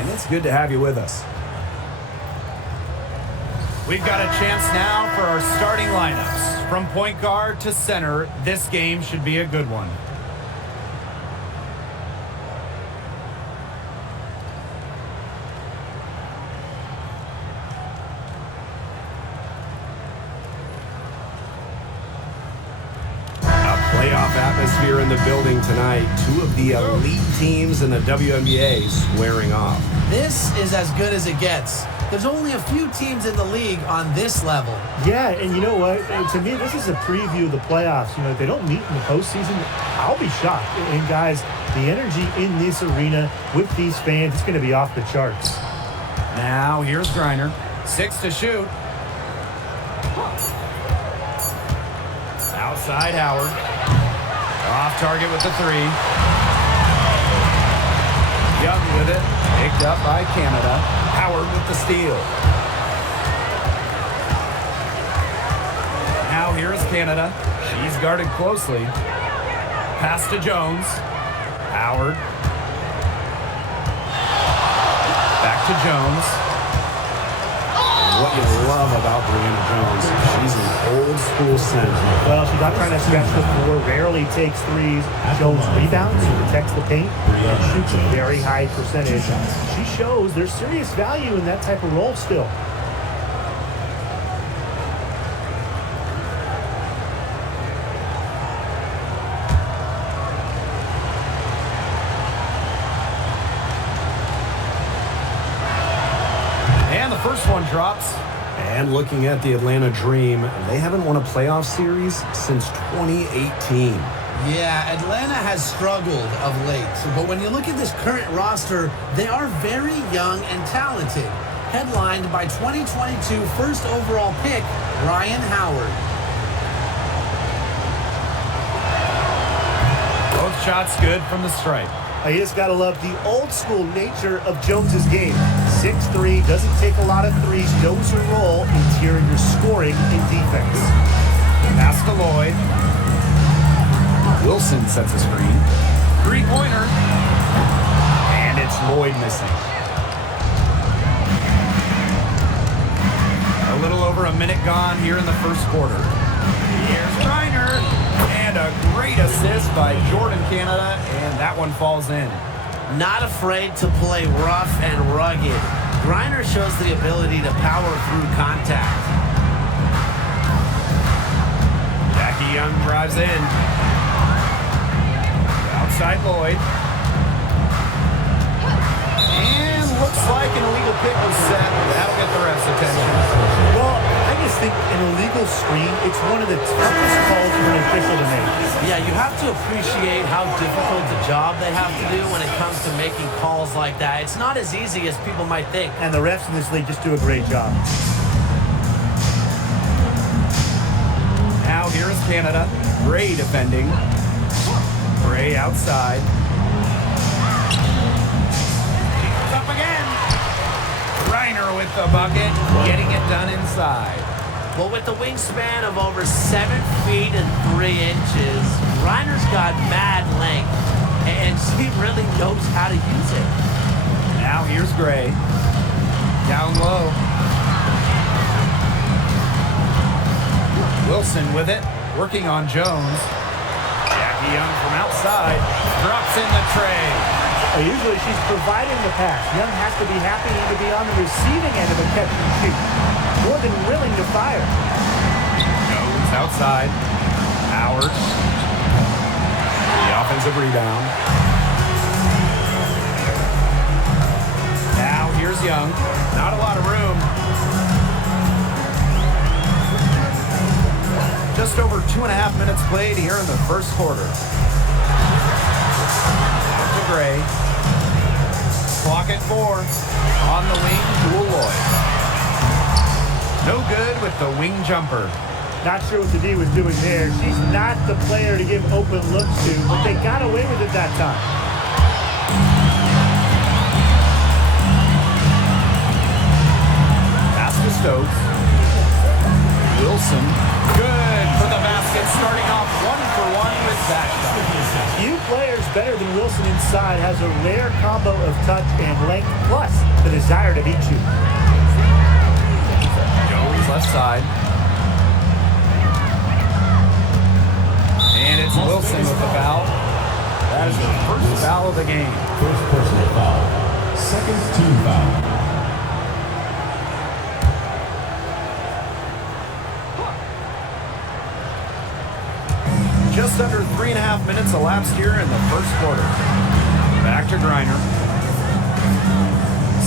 and it's good to have you with us. We've got a chance now for our starting lineups. From point guard to center, this game should be a good one. Playoff atmosphere in the building tonight. Two of the elite teams in the WNBA squaring off. This is as good as it gets. There's only a few teams in the league on this level. Yeah, and you know what? To me, this is a preview of the playoffs. You know, if they don't meet in the postseason, I'll be shocked. And guys, the energy in this arena with these fans, it's going to be off the charts. Now here's Griner. 6 to shoot. Outside Howard. Off target with the 3. Young with it. Picked up by Canada. Howard with the steal. Now here's Canada. She's guarded closely. Pass to Jones. Howard. Back to Jones. What you love about Brianna Jones, she's an old-school center. Well, she's not trying to stretch the floor, rarely takes threes. Jones rebounds, protects the paint, and shoots a very high percentage. She shows there's serious value in that type of role still. And the first one drops. And looking at the Atlanta Dream, they haven't won a playoff series since 2018. Yeah, Atlanta has struggled of late. But when you look at this current roster, they are very young and talented. Headlined by 2022 first overall pick, Ryan Howard. Both shots good from the stripe. You just got to love the old-school nature of Jones's game. 6'3", doesn't take a lot of threes, knows her role, interior scoring and defense. Pass to Lloyd. Wilson sets a screen. Three-pointer. And it's Lloyd missing. A little over a minute gone here in the first quarter. Here's Griner. And a great assist by Jordan Canada, and that one falls in. Not afraid to play rough and rugged. Griner shows the ability to power through contact. Jackie Young drives in. Outside Lloyd. And looks like an illegal pick was set. That'll get the ref's attention. Well, I just think an illegal screen, it's one of the toughest calls for an official to make. Yeah, you have to appreciate how difficult the job they have to do when it comes to making calls like that. It's not as easy as people might think. And the refs in this league just do a great job. Now here's Canada. Gray defending. Gray outside. It's up again. Griner with the bucket, getting it done inside. Well, with the wingspan of over 7 feet and 3 inches, Griner's got mad length, and she really knows how to use it. Now here's Gray. Down low. Wilson with it, working on Jones. Jackie Young from outside, drops in the tray. Usually she's providing the pass. Young has to be happy to be on the receiving end of a catch and shoot. More than willing to fire. Jones outside. Howard. The offensive rebound. Now here's Young. Not a lot of room. Just over 2.5 minutes played here in the first quarter. Out to Gray. Clock at 4. On the wing, Jewel Lloyd. No good with the wing jumper. Not sure what the D was doing there. She's not the player to give open looks to, but they got away with it that time. Pass to Stokes. Wilson. Good for the basket, starting off 1 for 1 with that shot. Few players better than Wilson inside, has a rare combo of touch and length, plus the desire to beat you. Jones left side. And it's Wilson with the foul. That is the first foul of the game. First personal foul. Second team foul. Just under 3.5 minutes elapsed here in the first quarter. Back to Griner.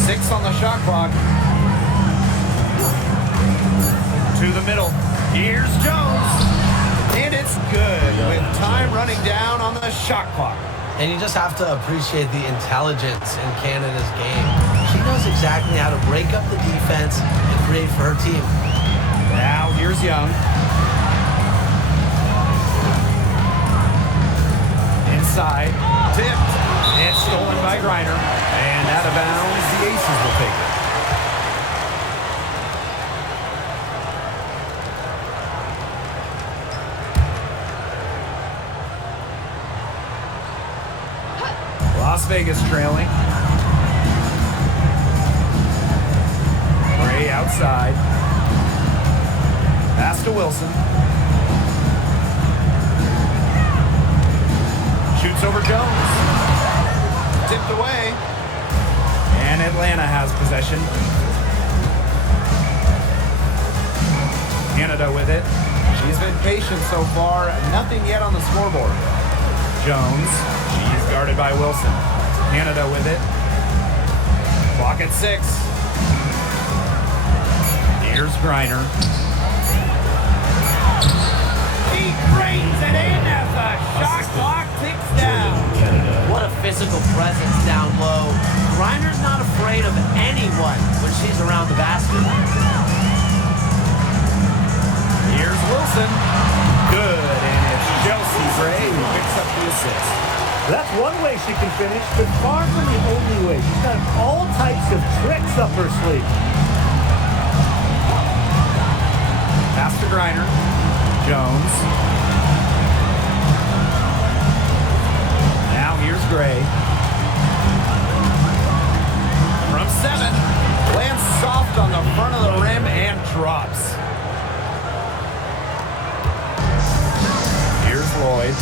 6 on the shot clock. To the middle. Here's Jones. And it's good with time running down on the shot clock. And you just have to appreciate the intelligence in Canada's game. She knows exactly how to break up the defense and create for her team. Now here's Young. Inside, tipped, and stolen by Griner. And out of bounds, the Aces will take it. Las Vegas trailing. Gray outside. Pass to Wilson. Shoots over Jones. Tipped away. And Atlanta has possession. Canada with it. She's been patient so far. Nothing yet on the scoreboard. Jones. She's guarded by Wilson. Canada with it. Clock at 6. Here's Griner. He brings it in as the shot clock ticks down. What a physical presence down low. Griner's not afraid of anyone when she's around the basket. Here's Wilson. Good, and it's Chelsea Gray who picks up the assist. That's one way she can finish, but far from the only way. She's got all types of tricks up her sleeve. Pass to Griner. Jones. Now here's Gray. From 7. Lands soft on the front of the rim and drops. Here's Lloyd.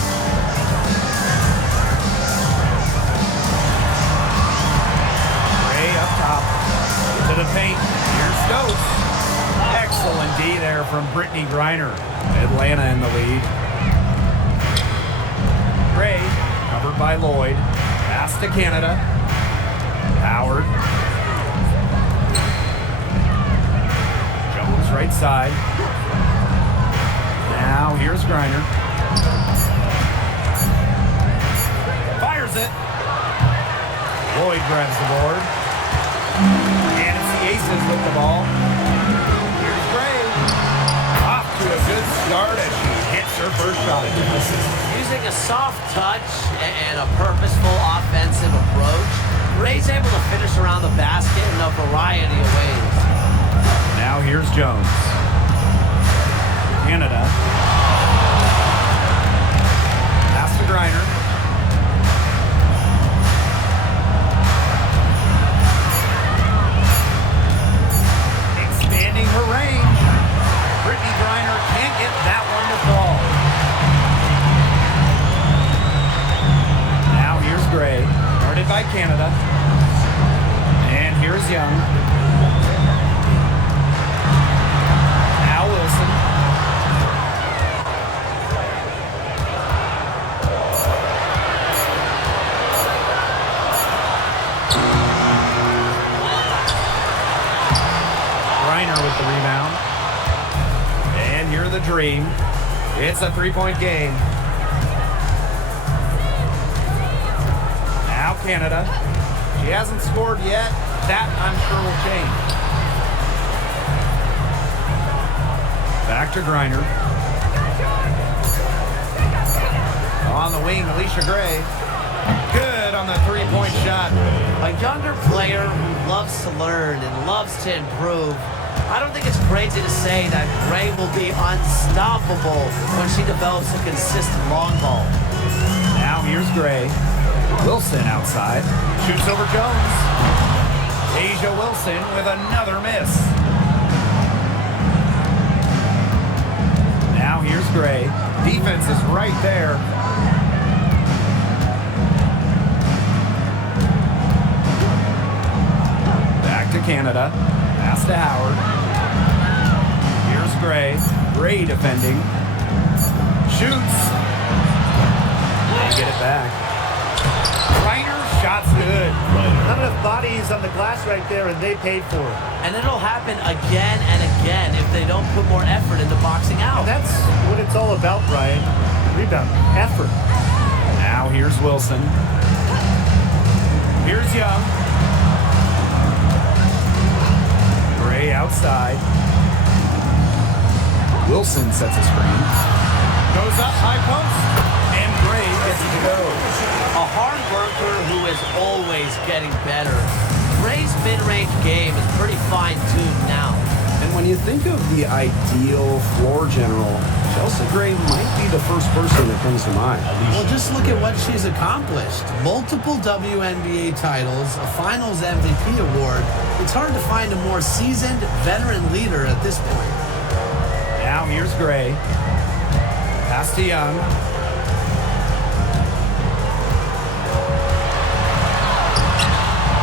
Gray up top. To the paint. Here's Stokes. Excellent D there from Brittany Griner. Atlanta in the lead. Gray, covered by Lloyd. Pass to Canada. Howard. Jones right side. Now here's Griner. Fires it. Lloyd grabs the board. And it's the Aces with the ball. Here's Gray. Off to a good start as she hits her first shot. Using a soft touch and a purposeful offensive approach, Gray's able to finish around the basket in a variety of ways. Now here's Jones. Canada. Pass to Griner. Expanding her range. Brittany Griner can't get that one to fall. Now here's Gray. Guarded by Canada. And here's Young. Now Wilson. Griner with the rebound. And you're the dream. It's a three-point game. Now Canada. She hasn't scored yet. That, I'm sure, will change. Back to Griner. On the wing, Alicia Gray. Good on the three-point shot. A younger player who loves to learn and loves to improve. I don't think it's crazy to say that Gray will be unstoppable when she develops a consistent long ball. Now here's Gray. Wilson outside. Shoots over Jones. Asia Wilson with another miss. Now here's Gray. Defense is right there. Back to Canada. Pass to Howard. Here's Gray. Gray defending. Shoots. They get it back. Reiner, shot's good. Not enough bodies on the glass right there, and they paid for it. And it'll happen again and again if they don't put more effort into boxing out. And that's what it's all about, Brian. Rebound, effort. Now here's Wilson. Here's Young. Gray outside. Wilson sets a screen. Goes up, high post. And Gray gets it to go. A hard worker who is always getting better. Gray's mid-range game is pretty fine-tuned now. And when you think of the ideal floor general, Chelsea Gray might be the first person that comes to mind. Well, just look at what she's accomplished. Multiple WNBA titles, a Finals MVP award. It's hard to find a more seasoned veteran leader at this point. Now here's Gray. Pass to Young.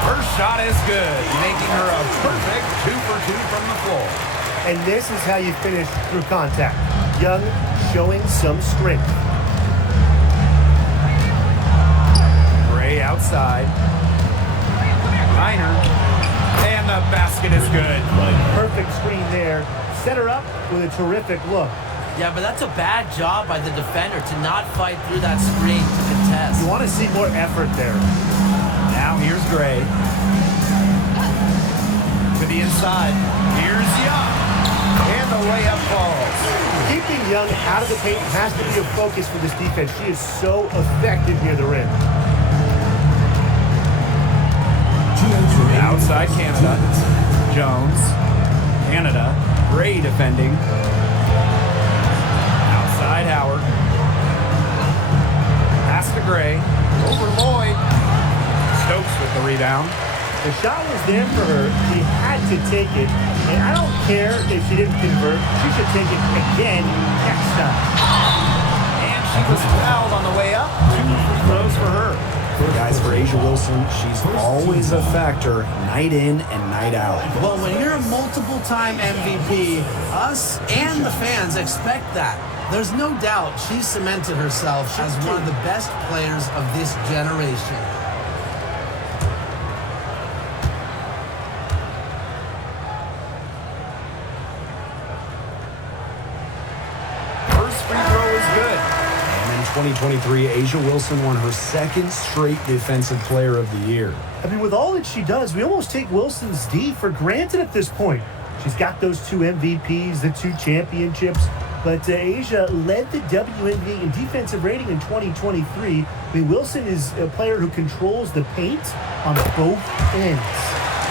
Her shot is good, making her a perfect 2 for 2 from the floor. And this is how you finish through contact. Young showing some strength. Gray outside. Reiner. And the basket is good. Perfect screen there. Set her up with a terrific look. Yeah, but that's a bad job by the defender to not fight through that screen to contest. You want to see more effort there. Now here's Gray. To the inside. Here's Young. And the layup falls. Keeping Young out of the paint has to be a focus for this defense. She is so effective near the rim. Outside Canada. Jones. Canada. Gray defending. Outside Howard. Pass to Gray. Over Lloyd. Stokes with the rebound. The shot was there for her. She had to take it. And I don't care if she didn't convert. She should take it again next time. And she was fouled on the way up. 2 free throws for her. Guys, for Asia Wilson, she's always a factor night in and night out. Well, when you're a multiple-time MVP, us and the fans expect that. There's no doubt she's cemented herself as one of the best players of this generation. First free throw is good. And in 2023, Asia Wilson won her second straight Defensive Player of the Year. I mean, with all that she does, we almost take Wilson's D for granted at this point. She's got those 2 MVPs, the 2 championships. But Asia led the WNBA in defensive rating in 2023. I mean, Wilson is a player who controls the paint on both ends.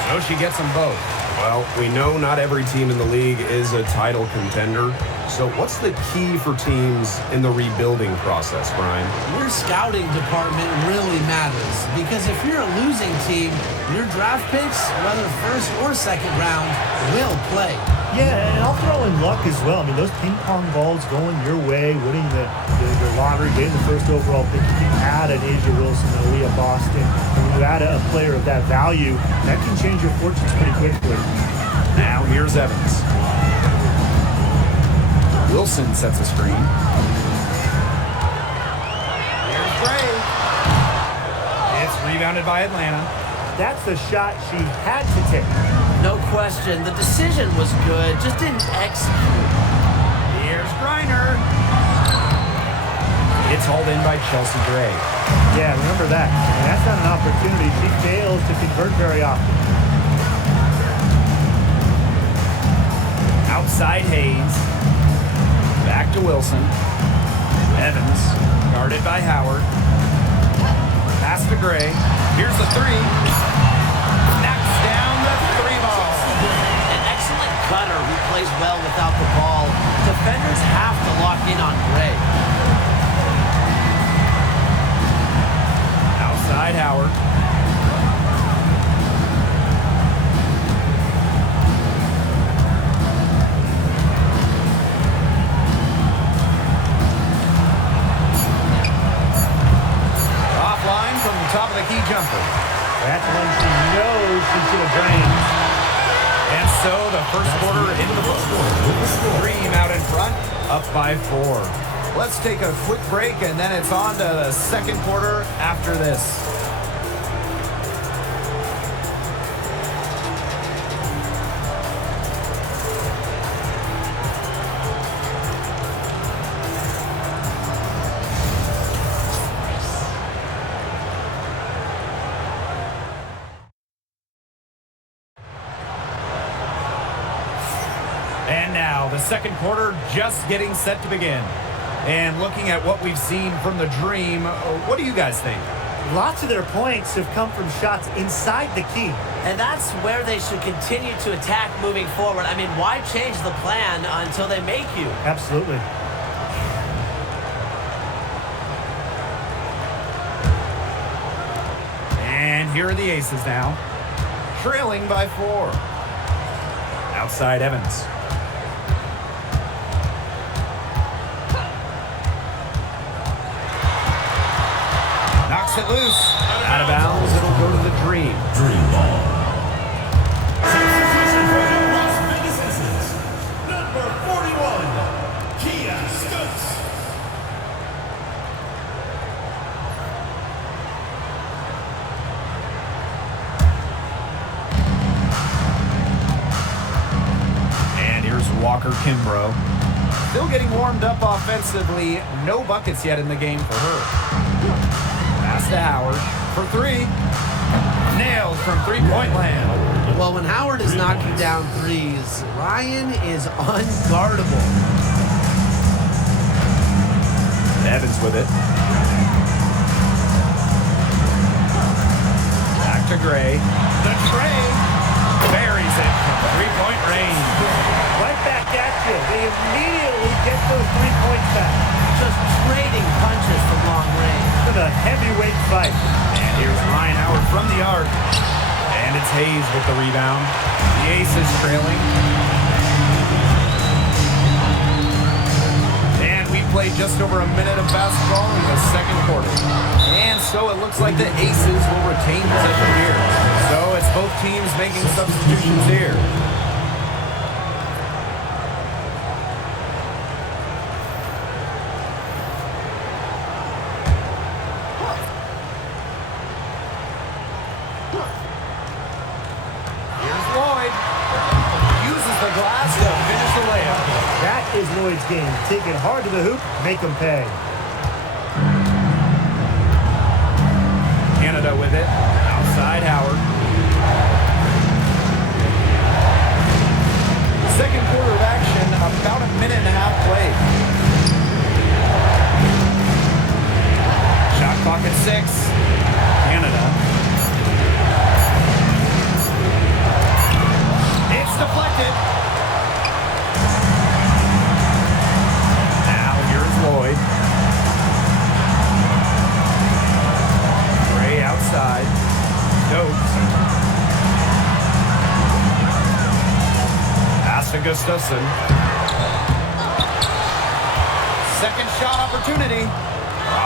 So she gets them both. Well, we know not every team in the league is a title contender. So what's the key for teams in the rebuilding process, Brian? Your scouting department really matters because if you're a losing team, your draft picks, whether first or second round, will play. Yeah, and I'll throw in luck as well. I mean, those ping pong balls going your way, winning the lottery, getting the first overall pick. You can add an Asia Wilson, an Aaliyah Boston, and when you add a player of that value, that can change your fortunes pretty quickly. Now here's Evans. Wilson sets a screen. Here's Gray. It's rebounded by Atlanta. That's the shot she had to take. No question, the decision was good, just didn't execute. Here's Reiner. It's hauled in by Chelsea Gray. Yeah, remember that. And that's not an opportunity. She fails to convert very often. Outside Hayes. Back to Wilson. Evans, guarded by Howard. Pass to Gray. Here's the 3. Knocks down the 3 ball. An excellent cutter who plays well without the ball. Defenders have to lock in on Gray. Outside Howard. Offline from the top of the key jumper. That's one she knows she should have drained. And so the first quarter in the books. Dream out in front, up by 4. Let's take a quick break, and then it's on to the second quarter after this. And now the second quarter just getting set to begin. And looking at what we've seen from the Dream, what do you guys think? Lots of their points have come from shots inside the key. And that's where they should continue to attack moving forward. I mean, why change the plan until they make you? Absolutely. And here are the Aces now, trailing by 4. Outside Evans. Knocks it loose. Out of bounds, it'll go to the Dream. Dream ball. Number 41, Kia Stokes. And here's Walker Kimbrough. Still getting warmed up offensively. No buckets yet in the game for her. Pass to Howard for 3. Nailed from three-point land. Well, when Howard is knocking down threes, Ryan is unguardable. Evans with it. Back to Gray. The tray. Buries it from three-point range. Right back at you. They immediately get those 3 points back. Just trading punches from long range. With a heavyweight fight. And here's Ryan Howard from the arc. And it's Hayes with the rebound. The Aces trailing. And we played just over a minute of basketball in the second quarter. And so it looks like the Aces will retain possession here. So it's both teams making substitutions here. Here's Lloyd. Uses the glass to finish the layup. That is Lloyd's game. Take it hard to the hoop, make them pay. Canada with it. Outside Howard. Second quarter of action, about a minute and a half played. Shot clock at 6. Canada. It's deflected. Now here's Lloyd. Gray outside. Stokes. Pass to Gustafson. Second shot opportunity.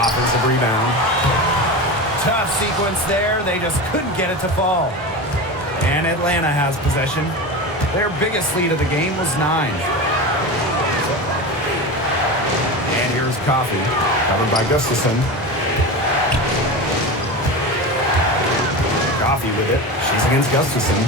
Offensive rebound. Tough sequence there. They just couldn't get it to fall. And Atlanta has possession. Their biggest lead of the game was 9. And here's Coffey. Covered by Gustafson. Coffey with it. She's against Gustafson.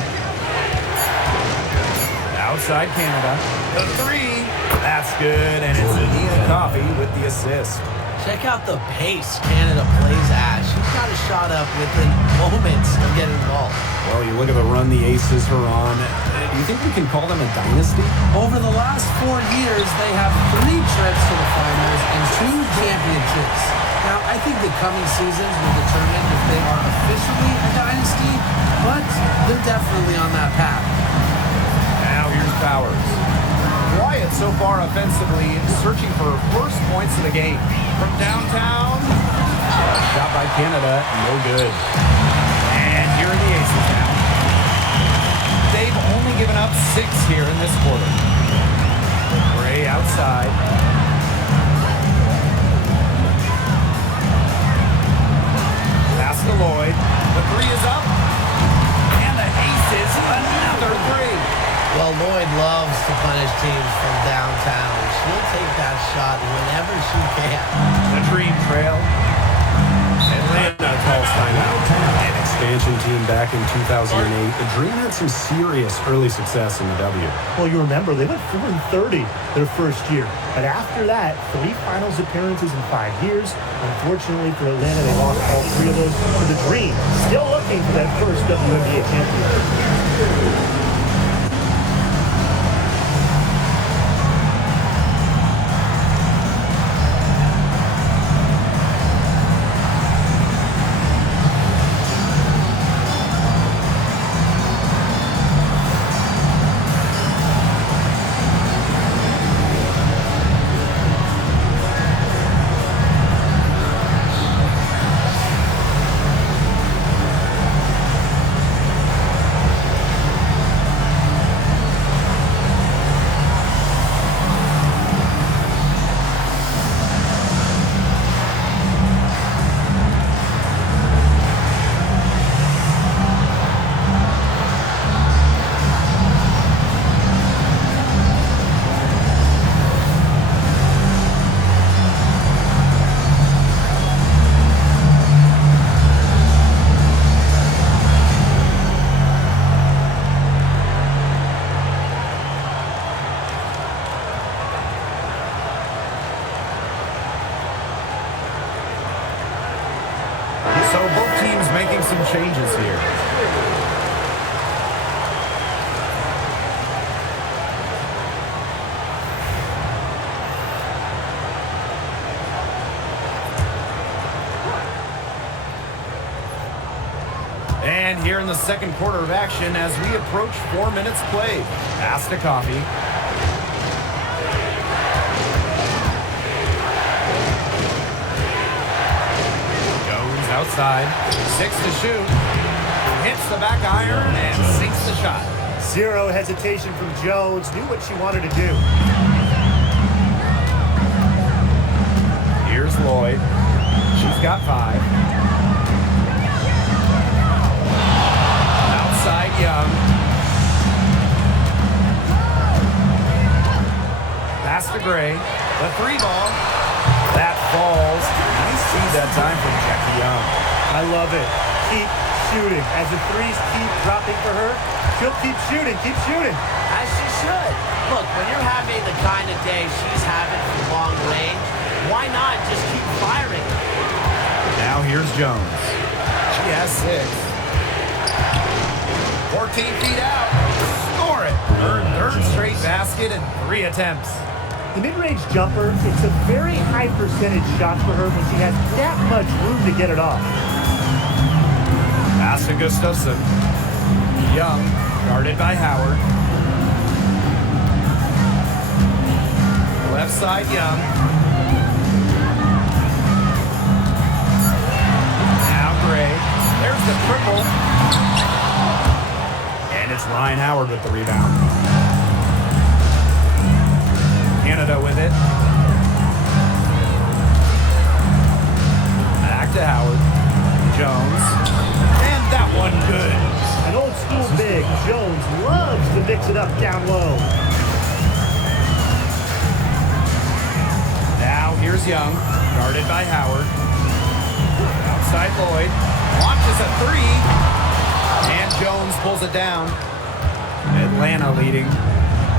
Outside Canada. The 3. That's good. And it's Nia Coffey with the assist. Check out the pace Canada plays at. She's got a shot up within moments of getting the ball. Well, you look at the run the Aces are on. Do you think we can call them a dynasty? Over the last 4 years, they have 3 trips to the finals and 2 championships. Now, I think the coming seasons will determine if they are officially a dynasty, but they're definitely on that path. Now here's Powers. Quiet so far offensively, searching for first points of the game. From downtown, Shot by Canada, no good. And here are the Aces now. They've only given up 6 here in this quarter. Gray outside. Pass to Lloyd. The 3 is up. And the Aces, another 3. Well, Lloyd loves to punish teams from downtown. She'll take that shot whenever she can. The Dream Trail. Atlanta calls timeout. An expansion team back in 2008. The Dream had some serious early success in the W. Well, you remember, they went 4-30 their first year. But after that, 3 finals appearances in 5 years. Unfortunately for Atlanta, they lost all 3 of those to the Dream. Still looking for that first WNBA championship. So both teams making some changes here. And here in the second quarter of action as we approach 4 minutes played. Pass to Coffee. Outside, 6 to shoot, hits the back iron and sinks the shot. Zero hesitation from Jones, knew what she wanted to do. Here's Lloyd, she's got 5. Outside Young. Pass to Gray, the 3 ball, that falls. Nice feed that time from Jackie Young. I love it. Keep shooting. As the 3s keep dropping for her, she'll keep shooting, keep shooting. As she should. Look, when you're having the kind of day she's having from long range, why not just keep firing? Now here's Jones. She has 6. 14 feet out. Score it. Her third straight basket in 3 attempts. The mid-range jumper, it's a very high percentage shot for her when she has that much room to get it off. Pass to Gustafson. Young, guarded by Howard. Left side, Young. Now Gray. There's the triple. And it's Ryan Howard with the rebound. Canada with it. Back to Howard. Jones. And that one good. An old school big. Jones loves to mix it up down low. Now here's Young. Guarded by Howard. Outside Lloyd. Launches a 3. And Jones pulls it down. Atlanta leading.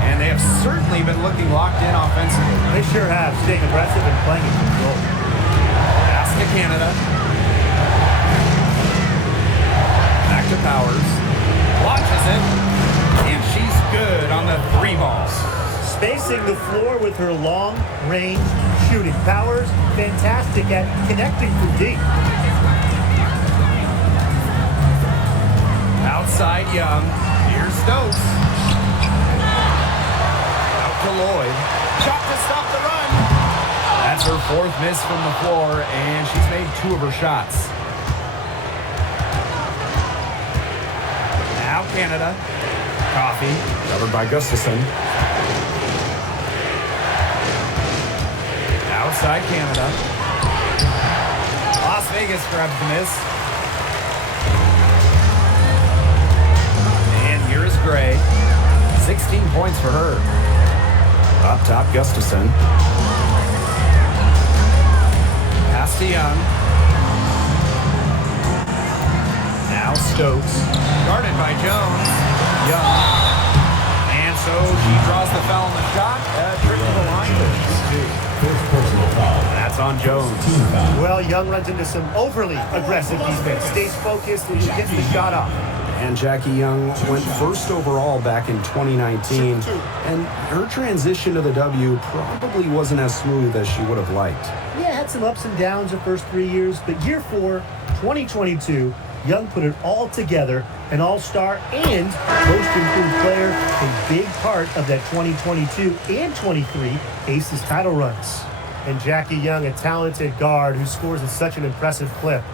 And they have certainly been looking locked in offensively. They sure have, staying aggressive and playing in control. Pass to Canada. Back to Powers. Launches it. And she's good on the 3 balls. Spacing the floor with her long-range shooting. Powers, fantastic at connecting from deep. Outside Young. Here's Stokes. To Lloyd. Shot to stop the run. That That's her fourth miss from the floor, and she's made 2 of her shots. Now Canada. Coffee. Covered by Gustafson. Outside Canada. Las Vegas grabs the miss. And here is Gray. 16 points for her. Up top, Gustafson. Pass to Young. Now Stokes. Guarded by Jones. Young. And so she draws the foul on the shot. Trick to the line. First personal foul. That's on Jones. Team foul. Well, Young runs into some overly aggressive defense. Stays focused and gets the shot off. And Jackie Young went first overall back in 2019, and her transition to the W probably wasn't as smooth as she would have liked. Yeah, had some ups and downs the first 3 years, but year 4, 2022, Young put it all together, an all-star and most improved player, a big part of that 2022 and 23 Aces title runs. And Jackie Young, a talented guard who scores at such an impressive clip.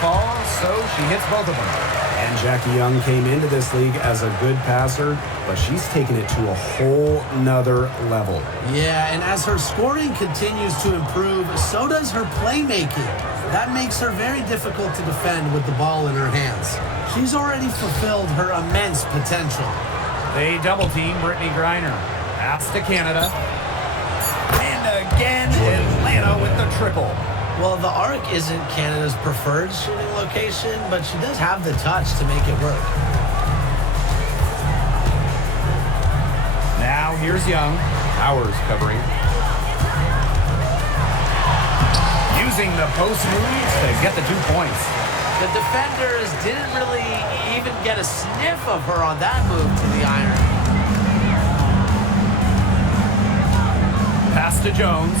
Falls, so she hits both of them. And Jackie Young came into this league as a good passer, but she's taken it to a whole nother level. Yeah, and as her scoring continues to improve, so does her playmaking. That makes her very difficult to defend with the ball in her hands. She's already fulfilled her immense potential. They double team Brittany Griner. Pass to Canada. And again, Atlanta with the triple. Well, the arc isn't Canada's preferred shooting location, but she does have the touch to make it work. Now here's Young. Powers covering. Using the post moves to get the 2 points. The defenders didn't really even get a sniff of her on that move to the iron. Pass to Jones.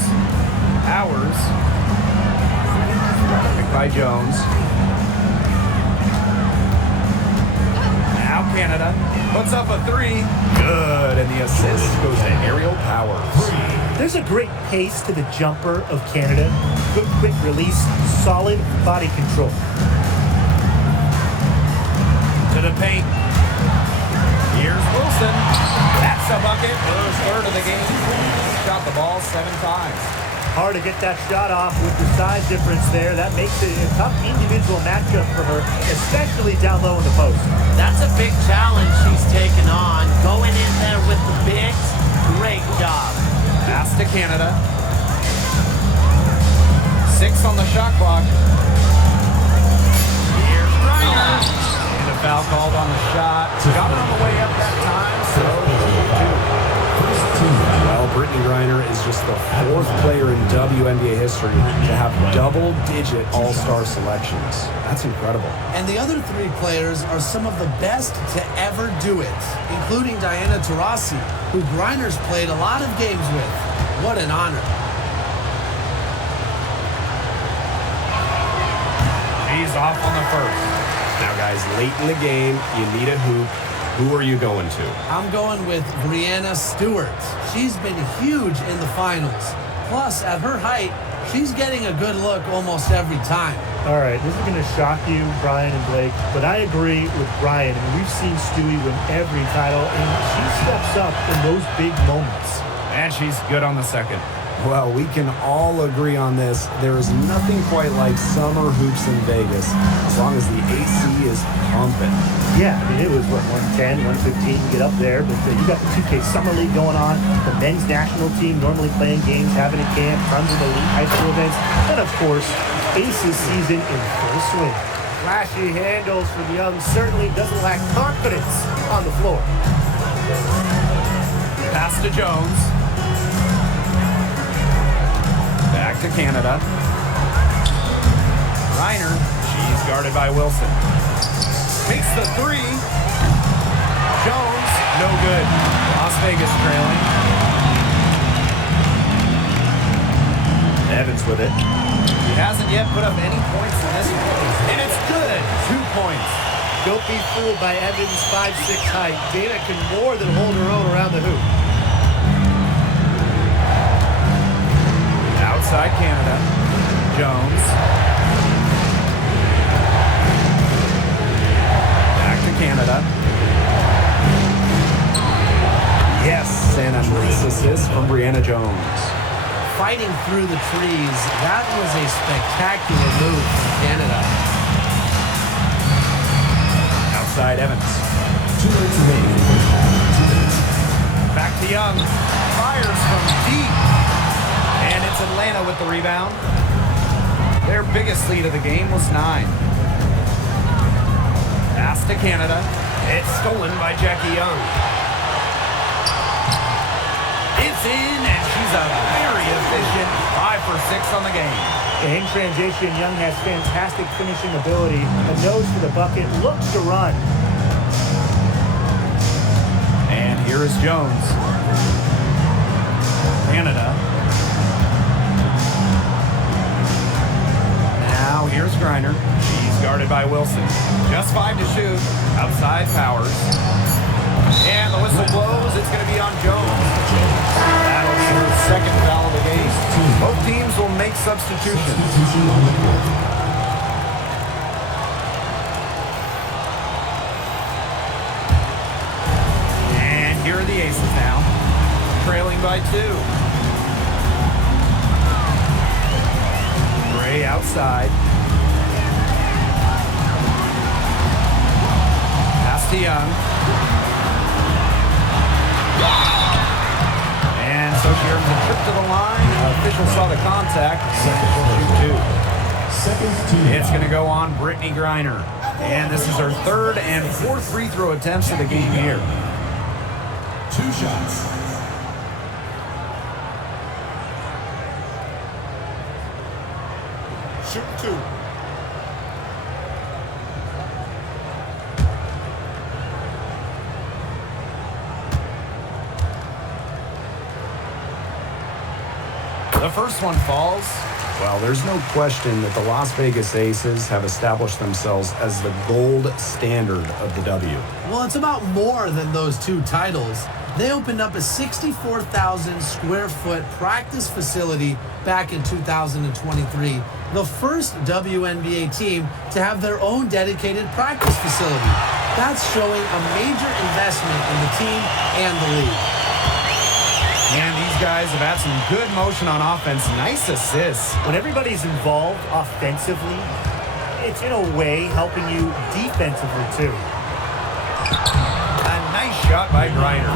Powers. Picked by Jones. Now Canada puts up a 3. Good, and the assist goes to Aerial Powers. There's a great pace to the jumper of Canada. Good quick release, solid body control. To the paint. Here's Wilson. That's a bucket. First third of the game. Shot the ball 7 times. Hard to get that shot off with the size difference there. That makes it a tough individual matchup for her, especially down low in the post. That's a big challenge she's taken on. Going in there with the bigs, great job. Pass to Canada. 6 on the shot clock. Here's Griner. And a foul called on the shot. Got it on the way up that time, so 2. Well, Brittany Griner is just the 4th player in WNBA history to have double-digit all-star selections. That's incredible. And the other 3 players are some of the best to ever do it, including Diana Taurasi, who Griner's played a lot of games with. What an honor. She's off on the first. Now, guys, late in the game, you need a hoop. Who are you going to? I'm going with Breanna Stewart. She's been huge in the finals. Plus, at her height, she's getting a good look almost every time. All right, this is going to shock you, Brian and Blake, but I agree with Brian. I mean, we've seen Stewie win every title, and she steps up in those big moments. And she's good on the second. Well, we can all agree on this. There is nothing quite like summer hoops in Vegas, as long as the AC is pumping. Yeah, I mean, it was, 110, 115 to get up there, but you got the 2K Summer League going on, the men's national team normally playing games, having a camp, tons of elite high school events, and of course, Aces season in full swing. Flashy handles for the Young certainly doesn't lack confidence on the floor. Pass to Jones. Back to Canada. Griner. She's guarded by Wilson. Takes the 3. Jones. No good. Las Vegas trailing. Evans with it. She hasn't yet put up any points in this one. And it's good. 2 points. Don't be fooled by Evans' 5'6" height. Dana can more than hold her own around the hoop. Outside Canada. Jones. Back to Canada. Yes, and a nice assist from Brianna Jones. Fighting through the trees, that was a spectacular move from Canada. Outside Evans. 2 minutes remaining in the first half. 2 minutes. Back to Young. Fires from deep. And it's Atlanta with the rebound. Their biggest lead of the game was 9. Pass to Canada. It's stolen by Jackie Young. It's in, and she's a very efficient 5 for 6 on the game. In transition, Young has fantastic finishing ability. A nose to the bucket, looks to run. And here is Jones. Canada. Now here's Griner. She's guarded by Wilson. Just 5 to shoot. Outside Powers. And the whistle blows. It's going to be on Jones. That'll be her second foul of the game. Both teams will make substitutions. Substitution on the court. And here are the Aces now. Trailing by 2. Gray outside. Pass to Young. And so she earns a trip to the line. Official saw the contact. Second team. It's going to go on Brittany Griner. And this is her 3rd and 4th free throw attempts of the game here. 2 shots. Shoot 2. The first one falls. Well, there's no question that the Las Vegas Aces have established themselves as the gold standard of the W. Well, it's about more than those 2 titles. They opened up a 64,000 square foot practice facility back in 2023. The first WNBA team to have their own dedicated practice facility. That's showing a major investment in the team and the league. And these guys have had some good motion on offense. Nice assists. When everybody's involved offensively, it's in a way helping you defensively too. A nice shot by Griner.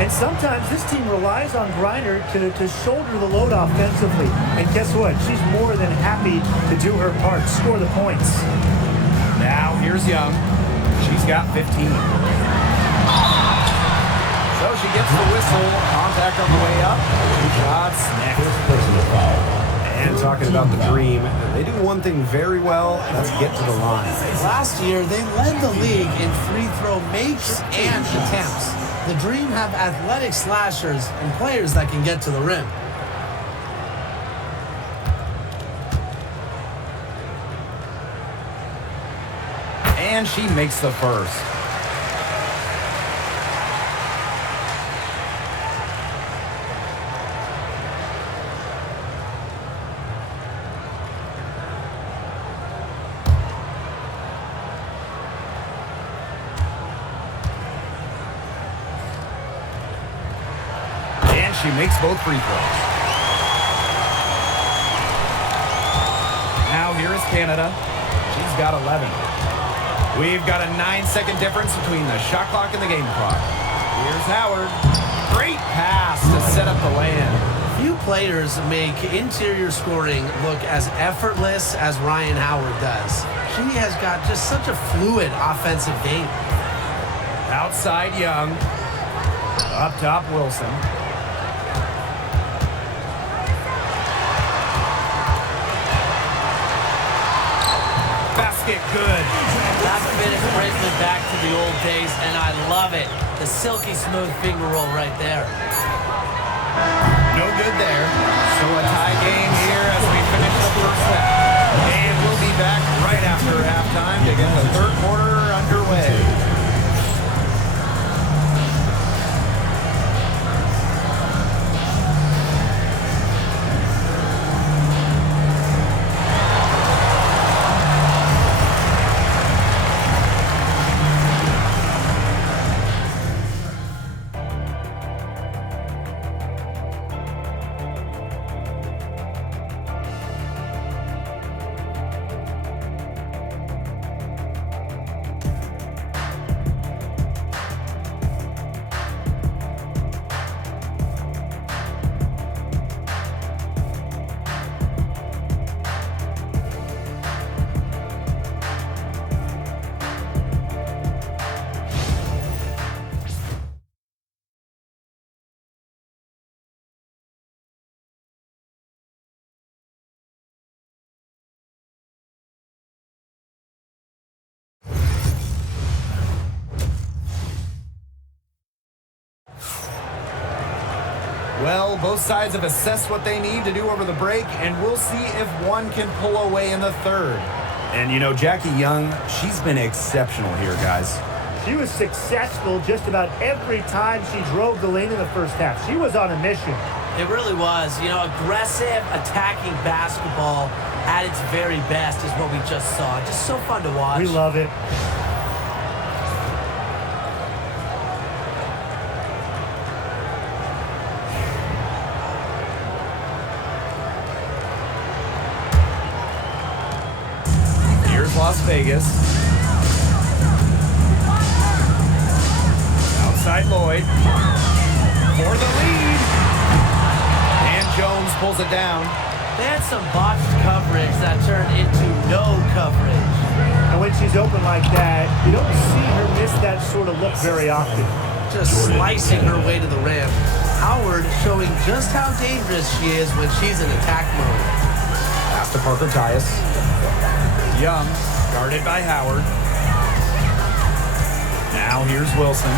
And sometimes this team relies on Griner to shoulder the load offensively. And guess what? She's more than happy to do her part, score the points. Now here's Young. She's got 15. So she gets the whistle. Contact on the way up. 2 shots next. Personal foul. And talking about the Dream, they do one thing very well, that's get to the line. Last year, they led the league in free throw makes and attempts. The Dream have athletic slashers and players that can get to the rim. And she makes the first. She makes both free throws. Now here is Canada. She's got 11. We've got a 9-second difference between the shot clock and the game clock. Here's Howard. Great pass to set up the lay-in. Few players make interior scoring look as effortless as Ryan Howard does. She has got just such a fluid offensive game. Outside Young. Up top Wilson. Basket good. That finish brings me back to the old days, and I love it. The silky smooth finger roll right there. No good there. So a tie game here as we finish the first And we'll be back right after halftime to get the third quarter underway. Well, both sides have assessed what they need to do over the break, and we'll see if one can pull away in the third. And, you know, Jackie Young, she's been exceptional here, guys. She was successful just about every time she drove the lane in the first half. She was on a mission. It really was. You know, aggressive, attacking basketball at its very best is what we just saw. Just so fun to watch. We love it. Las Vegas. Outside Lloyd for the lead. And Jones pulls it down. They had some botched coverage that turned into no coverage. And when she's open like that, you don't see her miss that sort of look very often. Just slicing her way to the rim. Howard showing just how dangerous she is when she's in attack mode. Pass to Parker Tyus. Young, guarded by Howard. Now here's Wilson.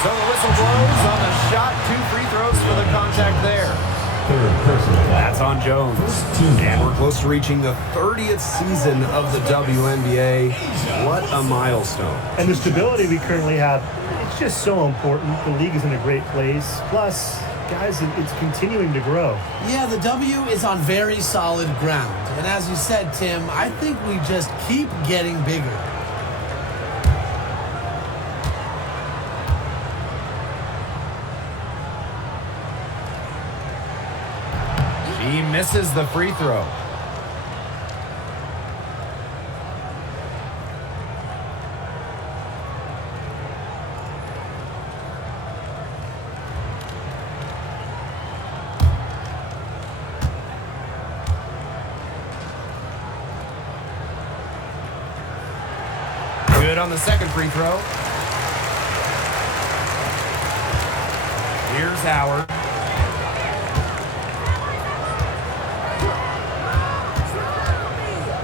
So the whistle blows on the shot. 2 free throws for the contact there. Third personal foul. That's on Jones. And we're close to reaching the 30th season of the WNBA. What a milestone. And the stability we currently have, it's just so important. The league is in a great place. Plus, guys, it's continuing to grow. Yeah, the W is on very solid ground. And as you said, Tim, I think we just keep getting bigger. He misses the free throw. Good on the second free throw. Here's Howard.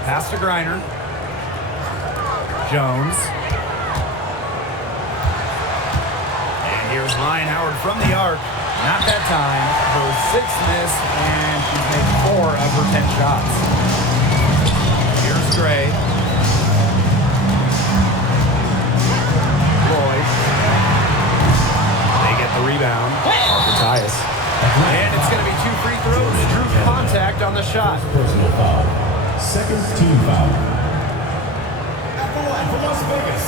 Pass to Griner. Jones. And here's Ryan Howard from the arc. Not that time. Her 6th miss, and she's made 4 of her 10 shots. Here's Gray. Lloyd. They get the rebound. Parker Tyus. And it's going to be 2 free throws. Drew contact on the shot. Personal foul. Second team foul. At the line for Las Vegas,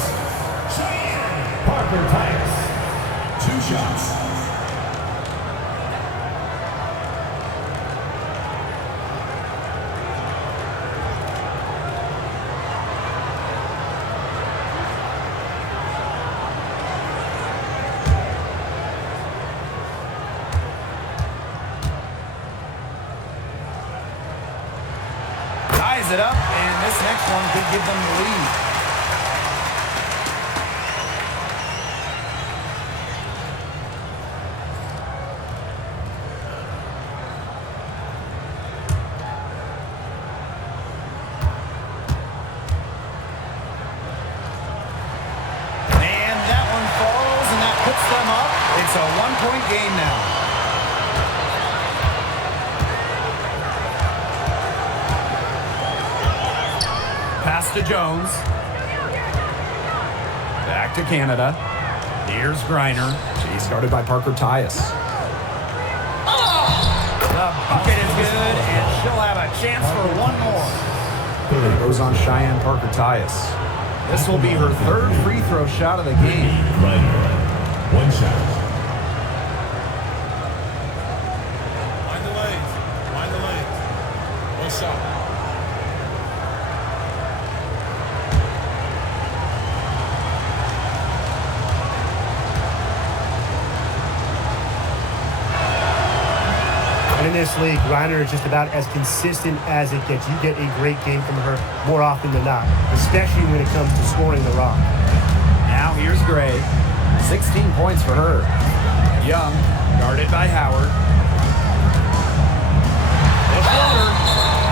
Cheyenne Parker Tyus. 2 shots. It up, and this next one could give them the lead. And that one falls, and that puts them up. It's a 1-point game now. to Jones. Back to Canada. Here's Griner. She's guarded by Parker Tyus. The bucket is good, and she'll have a chance for one more. It goes on Cheyenne Parker Tyus. This will be her third free throw shot of the game. Griner. One shot. Line the lanes. Line the lanes. One shot. And in this league, Griner is just about as consistent as it gets. You get a great game from her more often than not, especially when it comes to scoring the rock. Now here's Gray. 16 points for her. Young, guarded by Howard. The floater.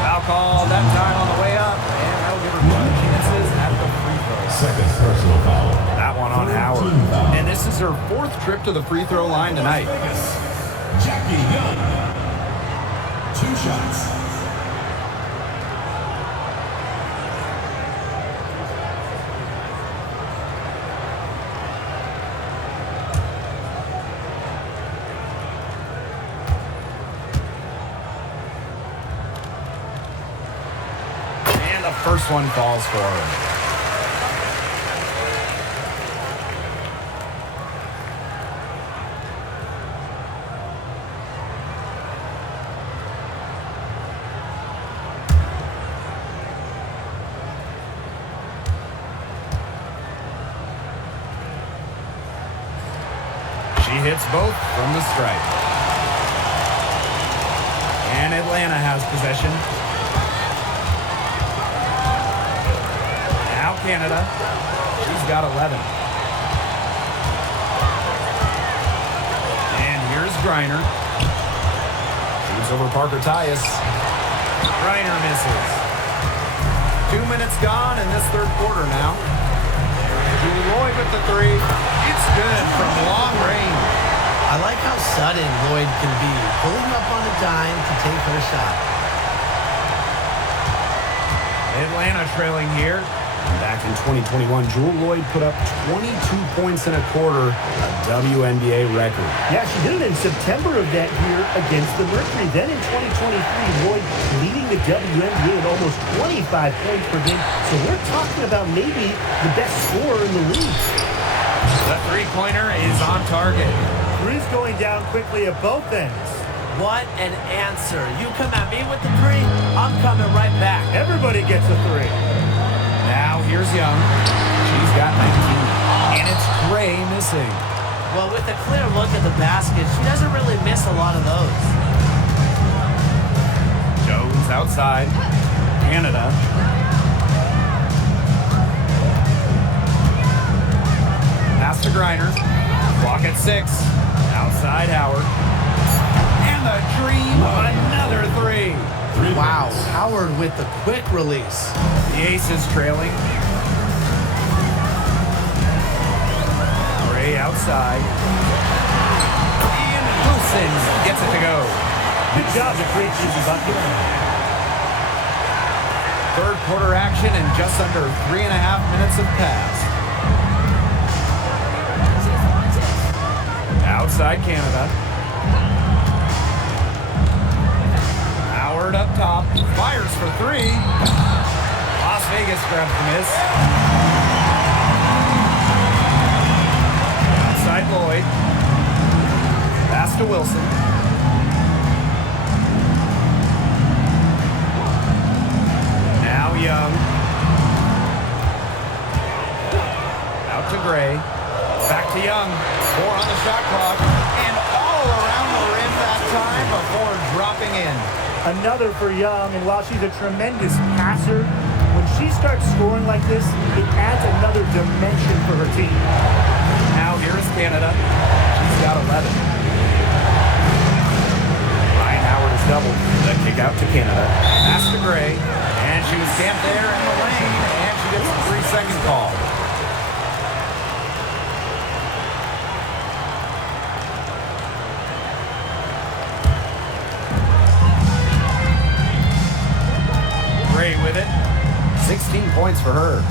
Foul call that time on the way up, and that'll give her two chances at the free throw. Second personal foul. That one on Howard. And this is her fourth trip to the free throw line tonight. Jackie Young. 2 shots. And the first one falls for her. She hits both from the stripe. And Atlanta has possession. Now Canada. She's got 11. And here's Griner. Shoots over Parker Tyus. Griner misses. 2 minutes gone in this third quarter now. Julie Lloyd with the three. It's good from long range. I like how sudden Lloyd can be, pulling up on a dime to take her shot. Atlanta trailing here. Back in 2021, Jewel Lloyd put up 22 points in a quarter, a WNBA record. Yeah, she did it in September of that year against the Mercury. Then in 2023, Lloyd leading the WNBA with almost 25 points per game. So we're talking about maybe the best scorer in the league. The three-pointer is on target. Three's going down quickly at both ends. What an answer. You come at me with the three, I'm coming right back. Everybody gets a three. Now here's Young. She's got 19. And it's Gray missing. Well, with a clear look at the basket, she doesn't really miss a lot of those. Jones outside. Canada. Pass to Griner. Clock at 6. Outside Howard. And the dream of another three. Wow, Howard with the quick release. The Aces trailing. Gray outside. And Wilson gets it to go. Good job to create easy bucket. Third quarter action and just under 3.5 minutes have passed. Outside Canada. Howard up top. Fires for three. Las Vegas grabs the miss. Outside Lloyd. Pass to Wilson. Now Young. Out to Gray. Back to Young. 4 on the shot clock. And all around the rim that time before dropping in. Another for Young, and while she's a tremendous passer, when she starts scoring like this, it adds another dimension for her team. Now here's Canada. She's got 11. Ryan Howard is doubled. The kick out to Canada. Pass to Gray. And she was camped there in the lane, and she gets a 3-second call. Gray with it. 16 points for for her.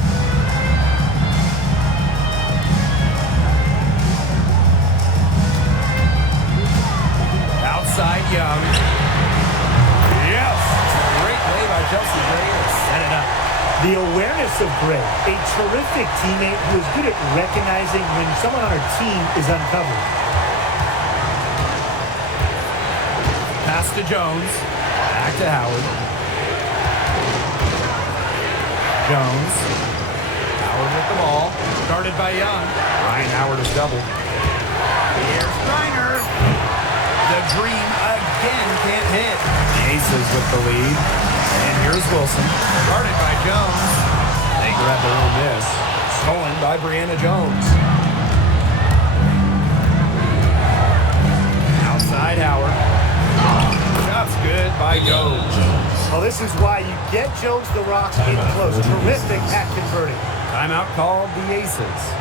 Outside Young. Yes! Great play by Chelsea Gray to set it up. The awareness of Gray, a terrific teammate who is good at recognizing when someone on her team is uncovered. Pass to Jones. Back to Howard. Jones. Howard with the ball. Guarded by Young. Ryan Howard is doubled. Here's Reiner. The Dream again can't hit. The Aces with the lead. And here's Wilson. Guarded by Jones. They grab the little miss. Stolen by Brianna Jones. Outside Howard. Shots good by Jones. Well, this is why you get Jones the rock in close. Terrific at converting. Timeout called the Aces.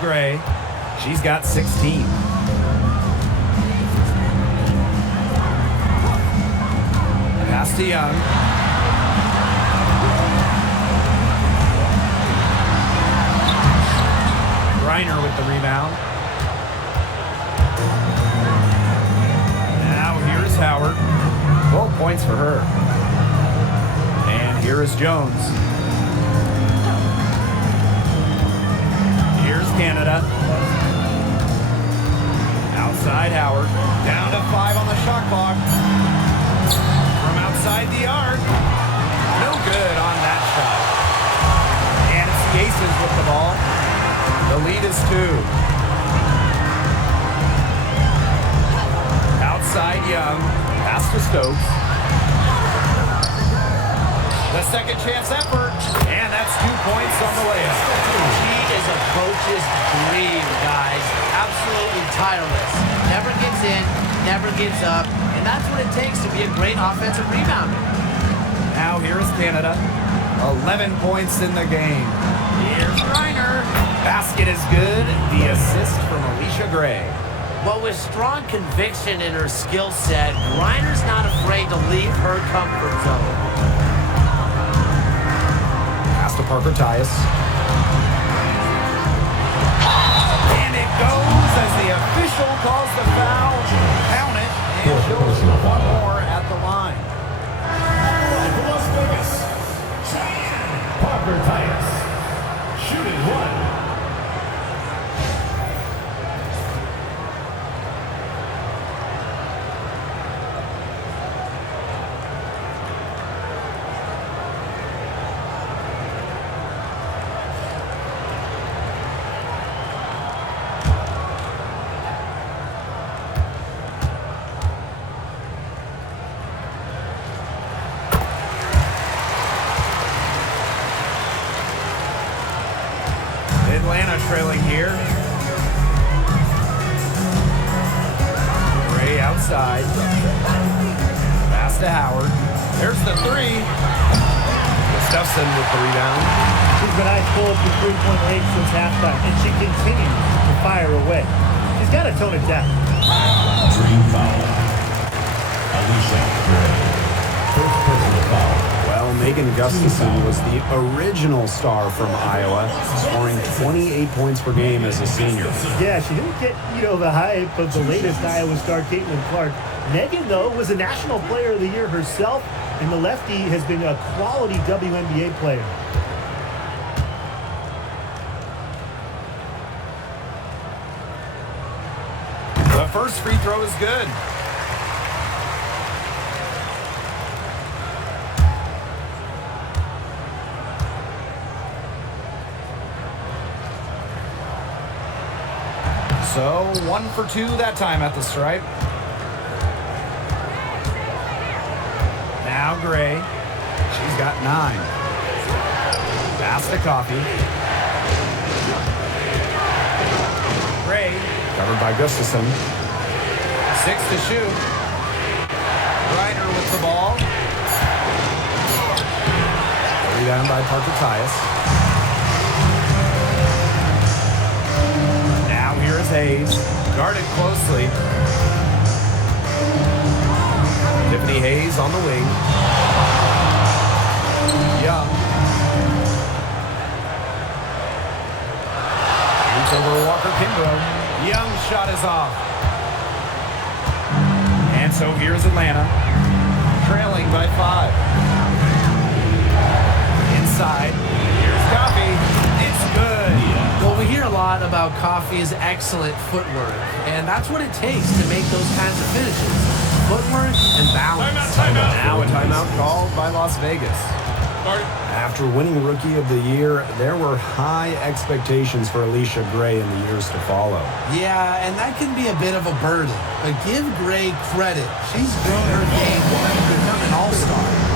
Gray. She's got 16. Pass to Young. Reiner with the rebound. Now here's Howard. 12 points for her. And here is Jones. Canada. Outside Howard. Down to 5 on the shot clock. From outside the arc. No good on that shot. And it's the Aces with the ball. The lead is 2. Outside Young. Pass to Stokes. The second chance effort. And that's 2 points on the layup. She is a coach's dream, guys. Absolutely tireless. Never gives in, never gives up. And that's what it takes to be a great offensive rebounder. Now here is Canada. 11 points in the game. Here's Reiner. Basket is good. The assist from Alicia Gray. Well, with strong conviction in her skill set, Reiner's not afraid to leave her comfort zone. Pass to Parker Tyus. And it goes as the official calls the foul. Count it. And she'll shoot one more at the line. For Las Vegas, Parker Tyus, shooting 1. Atlanta trailing here. Gray outside. Pass to Howard. There's the three. Gustafson with the rebound. She's been ice cold for three-point range since halftime, and she continues to fire away. She's got to tone it down. Dream foul. Alicia Gray. First personal foul. Well, Megan Gustafson was the original star from Iowa, scoring 28 points per game as a senior. Yeah, she didn't get, the hype of the latest Iowa star, Caitlin Clark. Megan, though, was a National Player of the Year herself, and the lefty has been a quality WNBA player. The first free throw is good. So 1 for 2 that time at the stripe. Now Gray. She's got 9. Pass to Coffee. Gray. Covered by Gustafson. 6 to shoot. Ryder with the ball. Rebound by Parker Tyus. Now here is Hayes. Guarded closely. Tiffany Hayes on the wing. Young. Shoots over Walker Kimbrough. Young's shot is off. And so here's Atlanta. Trailing by 5. Inside. Here's Coffee. It's good. Well, we hear a lot about Coffey's excellent footwork, and that's what it takes to make those kinds of finishes. Footwork and balance. Now a timeout called by Las Vegas. After winning Rookie of the Year, there were high expectations for Alicia Gray in the years to follow. Yeah, and that can be a bit of a burden. But give Gray credit. She's grown her game and become an all-star.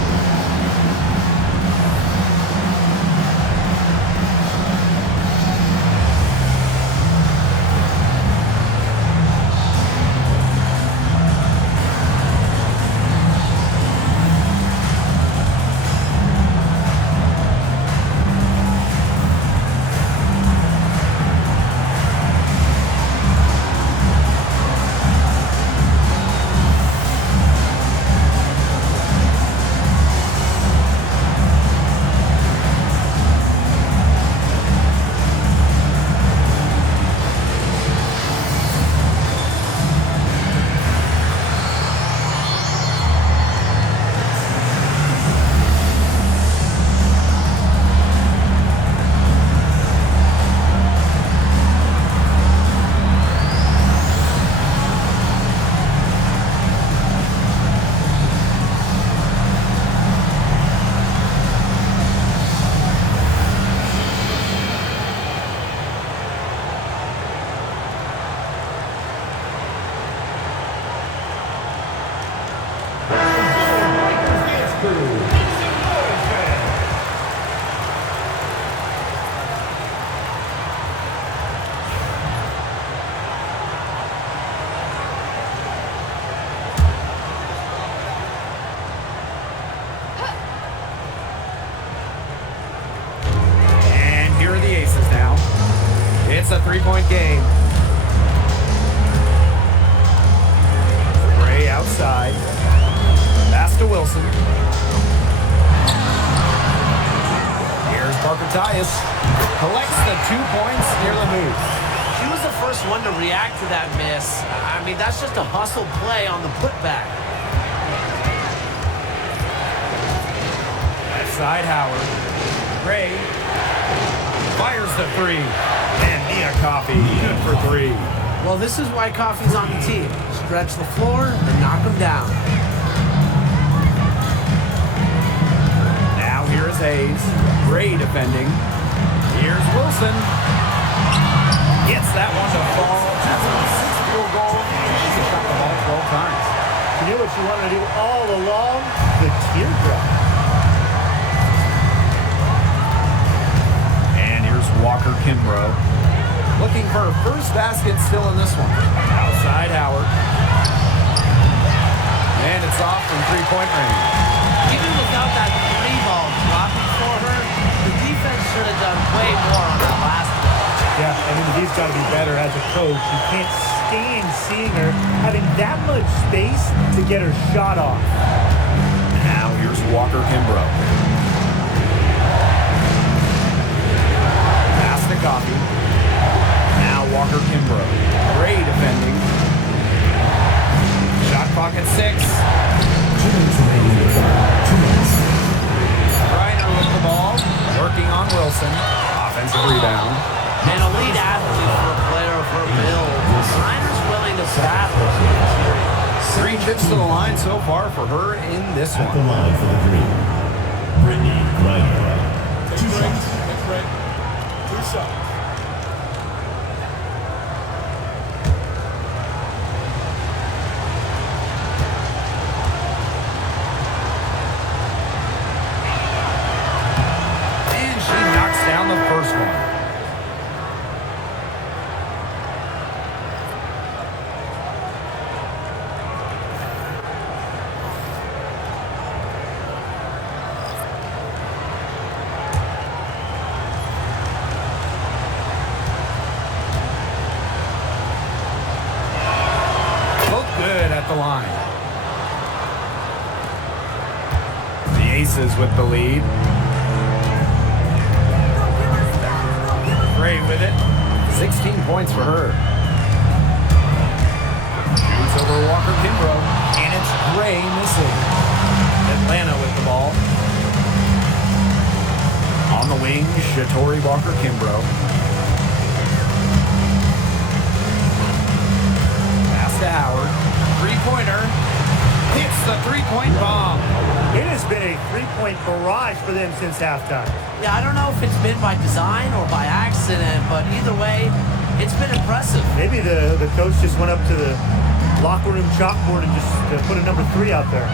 It's a three-point game. Gray outside. Pass to Wilson. Here's Parker Tyus. Collects the 2 points near the hoop. She was the first one to react to that miss. I mean, that's just a hustle play on the putback. Left side, Howard. Gray fires the three. And Nia Coffey, good for three. Well, this is why Coffey's on the team. Stretch the floor and knock them down. Now here's Hayes. Gray defending. Here's Wilson. Gets that one to fall. That's a 6-field goal. She's shot the ball 12 times. You knew what you wanted to do all along? The teardrop. And here's Walker Kimbrough. Looking for her first basket still in this one. Outside Howard. And it's off from three-point range. even without that three ball dropping for her, the defense should have done way more on that last one. Yeah, I mean, he's got to be better as a coach. You can't stand seeing her having that much space to get her shot off. Now here's Walker Kimbrough. Pass to Coffey. Now Walker Kimbrough. Gray defending. Shot clock at 6. 2 minutes remaining in the quarter. 2 minutes. Reiner with the ball. Working on Wilson. Offensive rebound. And elite athlete for a player of her build. Reiner's willing to battle in the interior. 3 trips to the line so far for her in this At the one. line for the green, Brittany Griner. 2 shots. That's right. 2 shots. And she knocks down the first one. The line. The Aces with the lead. Gray with it. 16 points for her. Shoots over Walker Kimbrough, and it's Gray missing. Atlanta with the ball. On the wing, Shatori Walker Kimbrough. Pass to Howard. Three-pointer hits the three-point bomb. It has been a three-point barrage for them since halftime. Yeah, I don't know if it's been by design or by accident, but either way, it's been impressive. Maybe the coach just went up to the locker room chalkboard and just put a number 3 out there.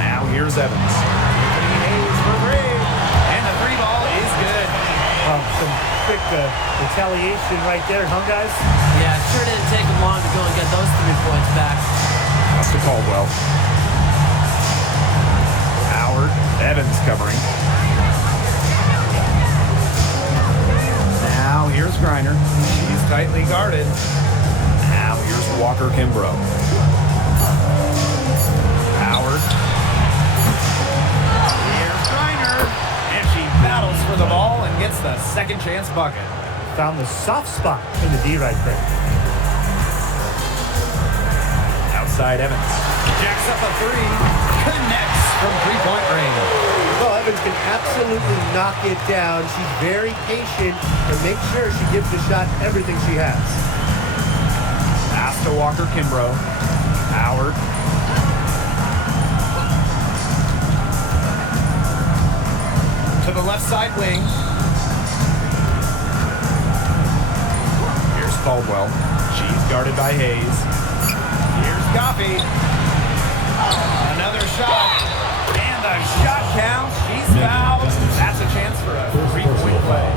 Now here's Evans. Hayes for three. And the three ball is good. Some quick retaliation right there, huh, guys? Yeah, it sure didn't take him long to go and get those 3 points back. Pass to Caldwell. Howard. Evans covering. Now here's Griner. She's tightly guarded. Now here's Walker Kimbrough. Howard. Here's Griner. And she battles for the ball and gets the second chance bucket. Found the soft spot in the D right there. Outside Evans. Jacks up a three. Connects from three-point range. Well, Evans can absolutely knock it down. She's very patient and makes sure she gives the shot everything she has. Pass to Walker Kimbrough. Howard. To the left side wing. Here's Caldwell. She's guarded by Hayes. Here's Coffey. Another shot. And the shot counts. She's fouled. That's a chance for a three-point play.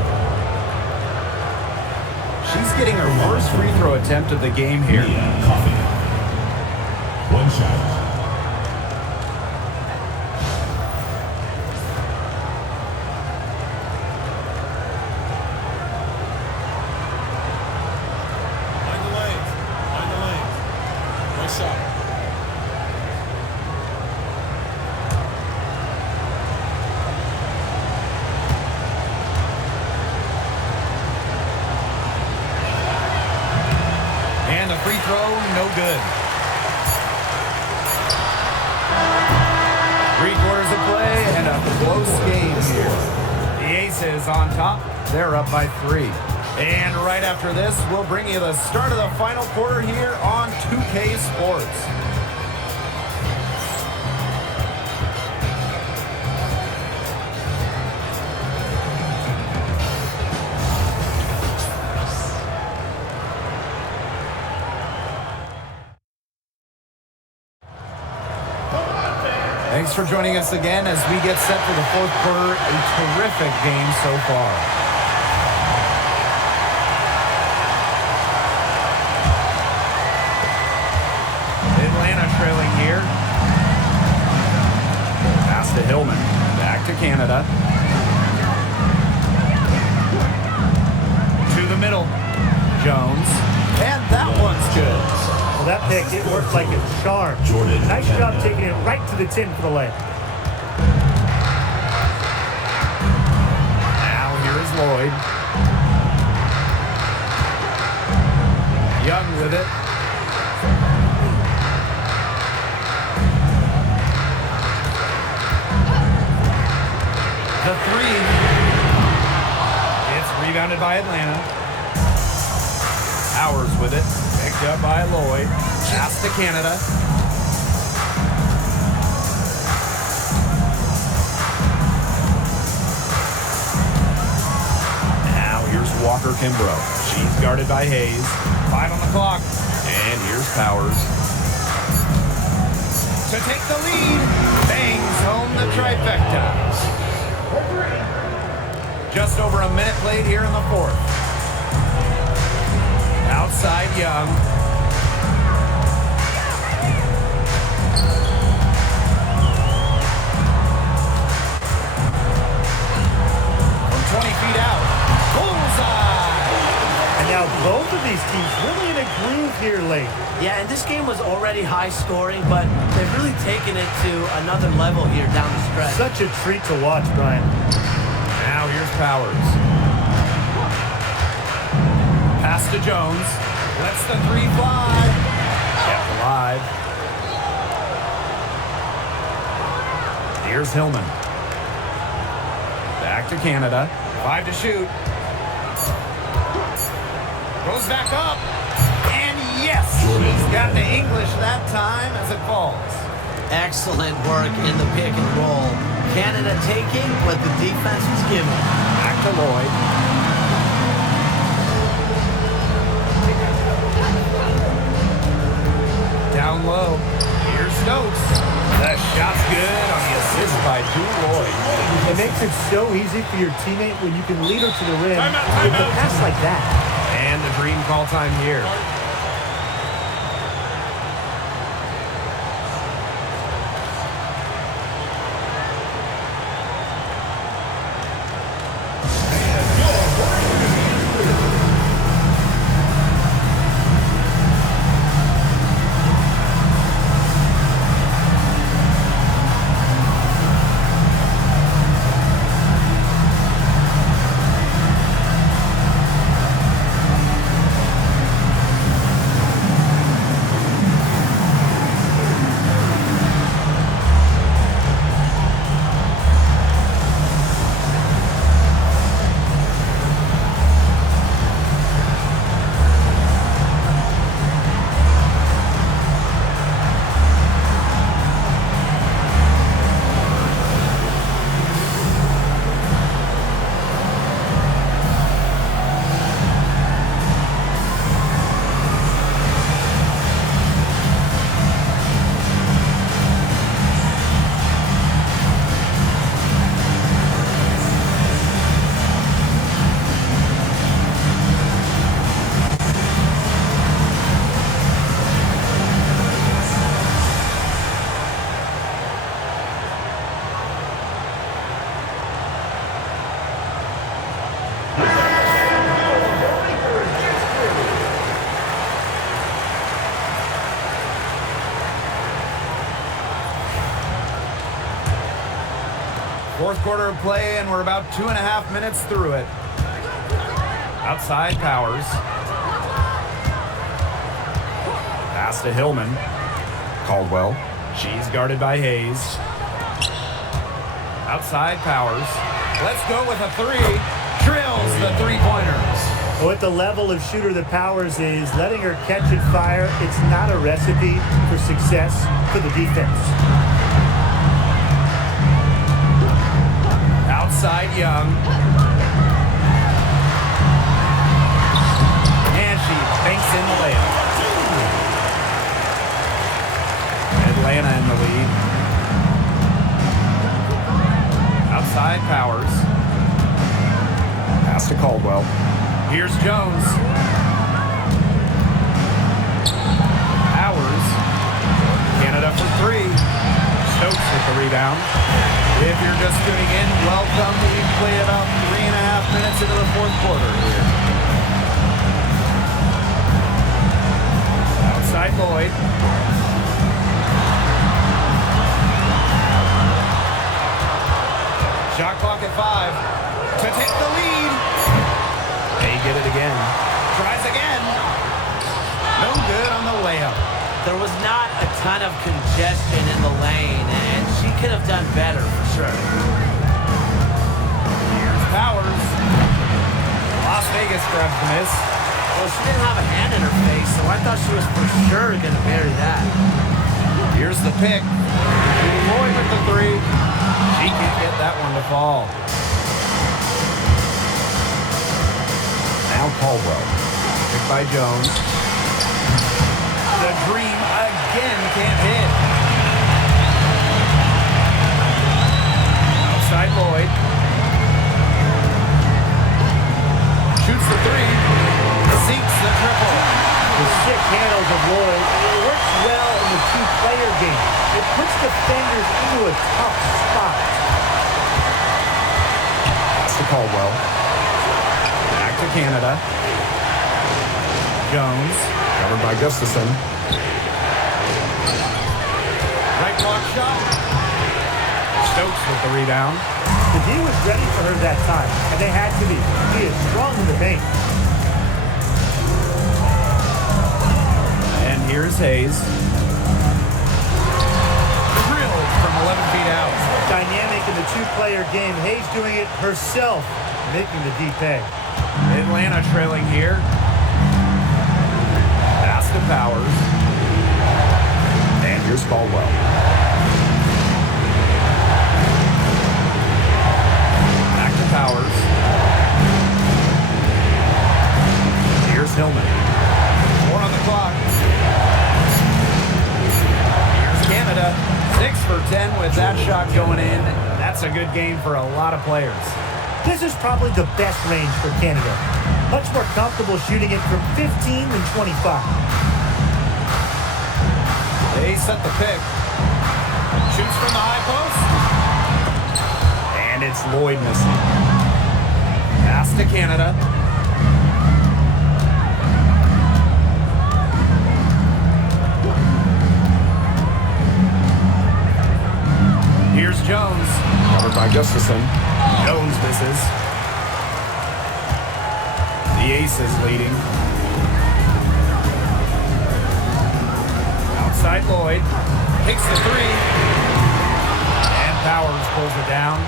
She's getting her first free throw attempt of the game here. Coffee. 1 shot. Mind the lanes. Mind the lanes. Nice shot. And the free throw, no good. 3/4 of play and a close game here. The Aces on top. They're up by 3. And right after this, we'll bring you the start of the final quarter here on 2K Sports. Thanks for joining us again as we get set for the fourth quarter. A terrific game so far. Atlanta trailing here. Pass Pass to Hillman. Back to Canada. To the middle. Jones. And that one's good. Well, that pick, it worked like a charm. Jordan. Nice job taking it right to the 10 for the leg. Now here is Lloyd. Young with it. The three. It's rebounded by Atlanta. Powers with it. Picked up by Lloyd. Pass to Canada. Now here's Walker Kimbrough. She's guarded by Hayes. 5 on the clock. And here's Powers. To take the lead. Bangs home the trifecta. Just over a minute played here in the fourth. Outside Young. From 20 feet out. Bullseye! And now both of these teams really in a groove here late. Yeah, and this game was already high scoring, but they've really taken it to another level here down the stretch. Such a treat to watch, Brian. Now here's Powers. Pass to Jones. Lets the three fly. Kept alive. Here's Hillman. Back to Canada. 5 to shoot. Goes back up. And yes! He's got the English that time as it falls. Excellent work in the pick and roll. Canada taking what the defense was given. Back to Lloyd. Down low. Here's Stokes. The shot's good on the assist by Lloyd. It makes it so easy for your teammate when you can lead her to the rim with a pass like that. And the dream call time here. Fourth quarter of play, and we're about 2.5 minutes through it. Outside Powers. Pass to Hillman. Caldwell. She's guarded by Hayes. Outside Powers. Let's go with a three. Drills the three-pointers. Well, at the level of shooter that Powers is, letting her catch and fire, it's not a recipe for success for the defense. Outside Young. And she banks in the layup. Atlanta in the lead. Outside Powers. Pass to Caldwell. Here's Jones. Powers. Canada for three. Stokes with the rebound. If you're just tuning in, welcome. We play about 3.5 minutes into the fourth quarter here. Outside Lloyd. Shot clock at 5 to take the lead. They get it again. Tries again. No good on the layup. There was not a ton of congestion in the lane, and she could have done better for sure. Here's Powers. Las Vegas grabs the miss. Well, she didn't have a hand in her face, so I thought she was for sure going to bury that. Here's the pick. Lloyd with the 3. She can't get that one to fall. Now Caldwell. Picked by Jones. The Dream again can't hit. Outside Lloyd. Shoots the 3. Sinks the triple. The sick handles of Lloyd. It works well in the two-player game. It puts defenders into a tough spot. That's to Caldwell. Back to Canada. Jones. Covered by Gustafson. Right block shot. Stokes with the rebound. The D was ready for her that time, and they had to be. She is strong in the paint. And here's Hayes. Drilled from 11 feet out. Dynamic in the two-player game. Hayes doing it herself, making the D pay. Atlanta trailing here. Pass to Powers. And here's Caldwell. Back to Powers. Here's Hillman. 4 on the clock. Here's Canada. 6 for 10 with that shot going in. That's a good game for a lot of players. This is probably the best range for Canada. Much more comfortable shooting it from 15 than 25. They set the pick. Shoots from the high post. And it's Lloyd missing. Pass to Canada. Here's Jones. Covered by Gustafson. Jones misses. The ace is leading. Outside Lloyd. Takes the 3. And Powers pulls it down.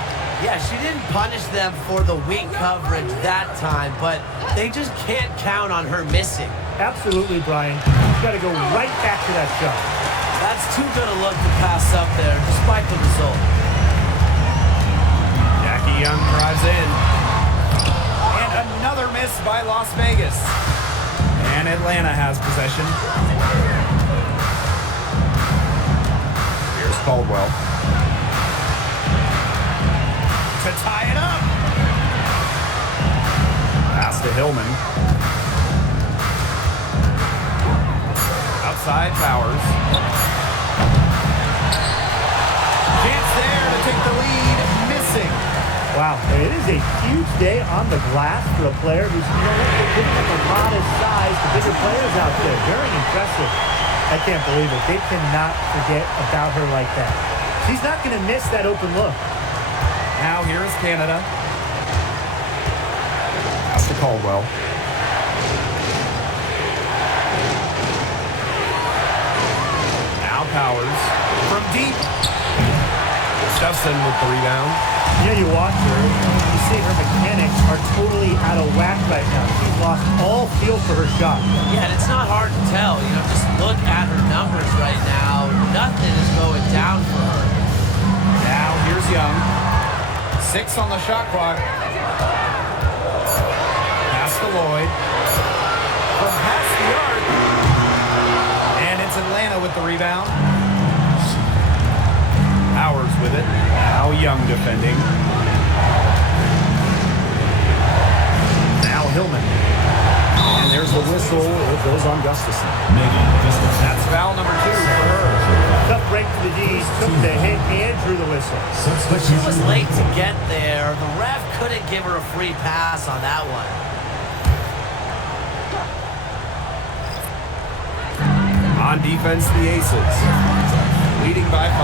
Yeah, she didn't punish them for the weak coverage that time, but they just can't count on her missing. Absolutely, Brian. She's got to go right back to that shot. That's too good a look to pass up there, despite the result. Jackie Young drives in. And another miss by Las Vegas. And Atlanta has possession. Here's Caldwell. To tie it up. Pass to Hillman. Outside Powers. Chance there to take the lead. Missing. Wow, it is a huge day on the glass for a player who's, they're giving up a lot of size to bigger players out there. Very impressive. I can't believe it. They cannot forget about her like that. She's not going to miss that open look. Now here is Canada. Pass to Caldwell. Now Powers. From deep. Gustafson with the rebound. You watch her, you see her mechanics are totally out of whack right now. She's lost all feel for her shot. Yeah, and it's not hard to tell. Just look at her numbers right now. Nothing is going down for her. Now here's Young. 6 on the shot clock. Pass to Lloyd. From past the arc. And it's Atlanta with the rebound. Powers with it. Now Young defending. Now Hillman. And there's the whistle. It goes on Gustafson. That's foul number 2 for her. Tough break for the D. Took the hit and drew the whistle. But she was late to get there. The ref couldn't give her a free pass on that one. On defense, the Aces, leading by 5.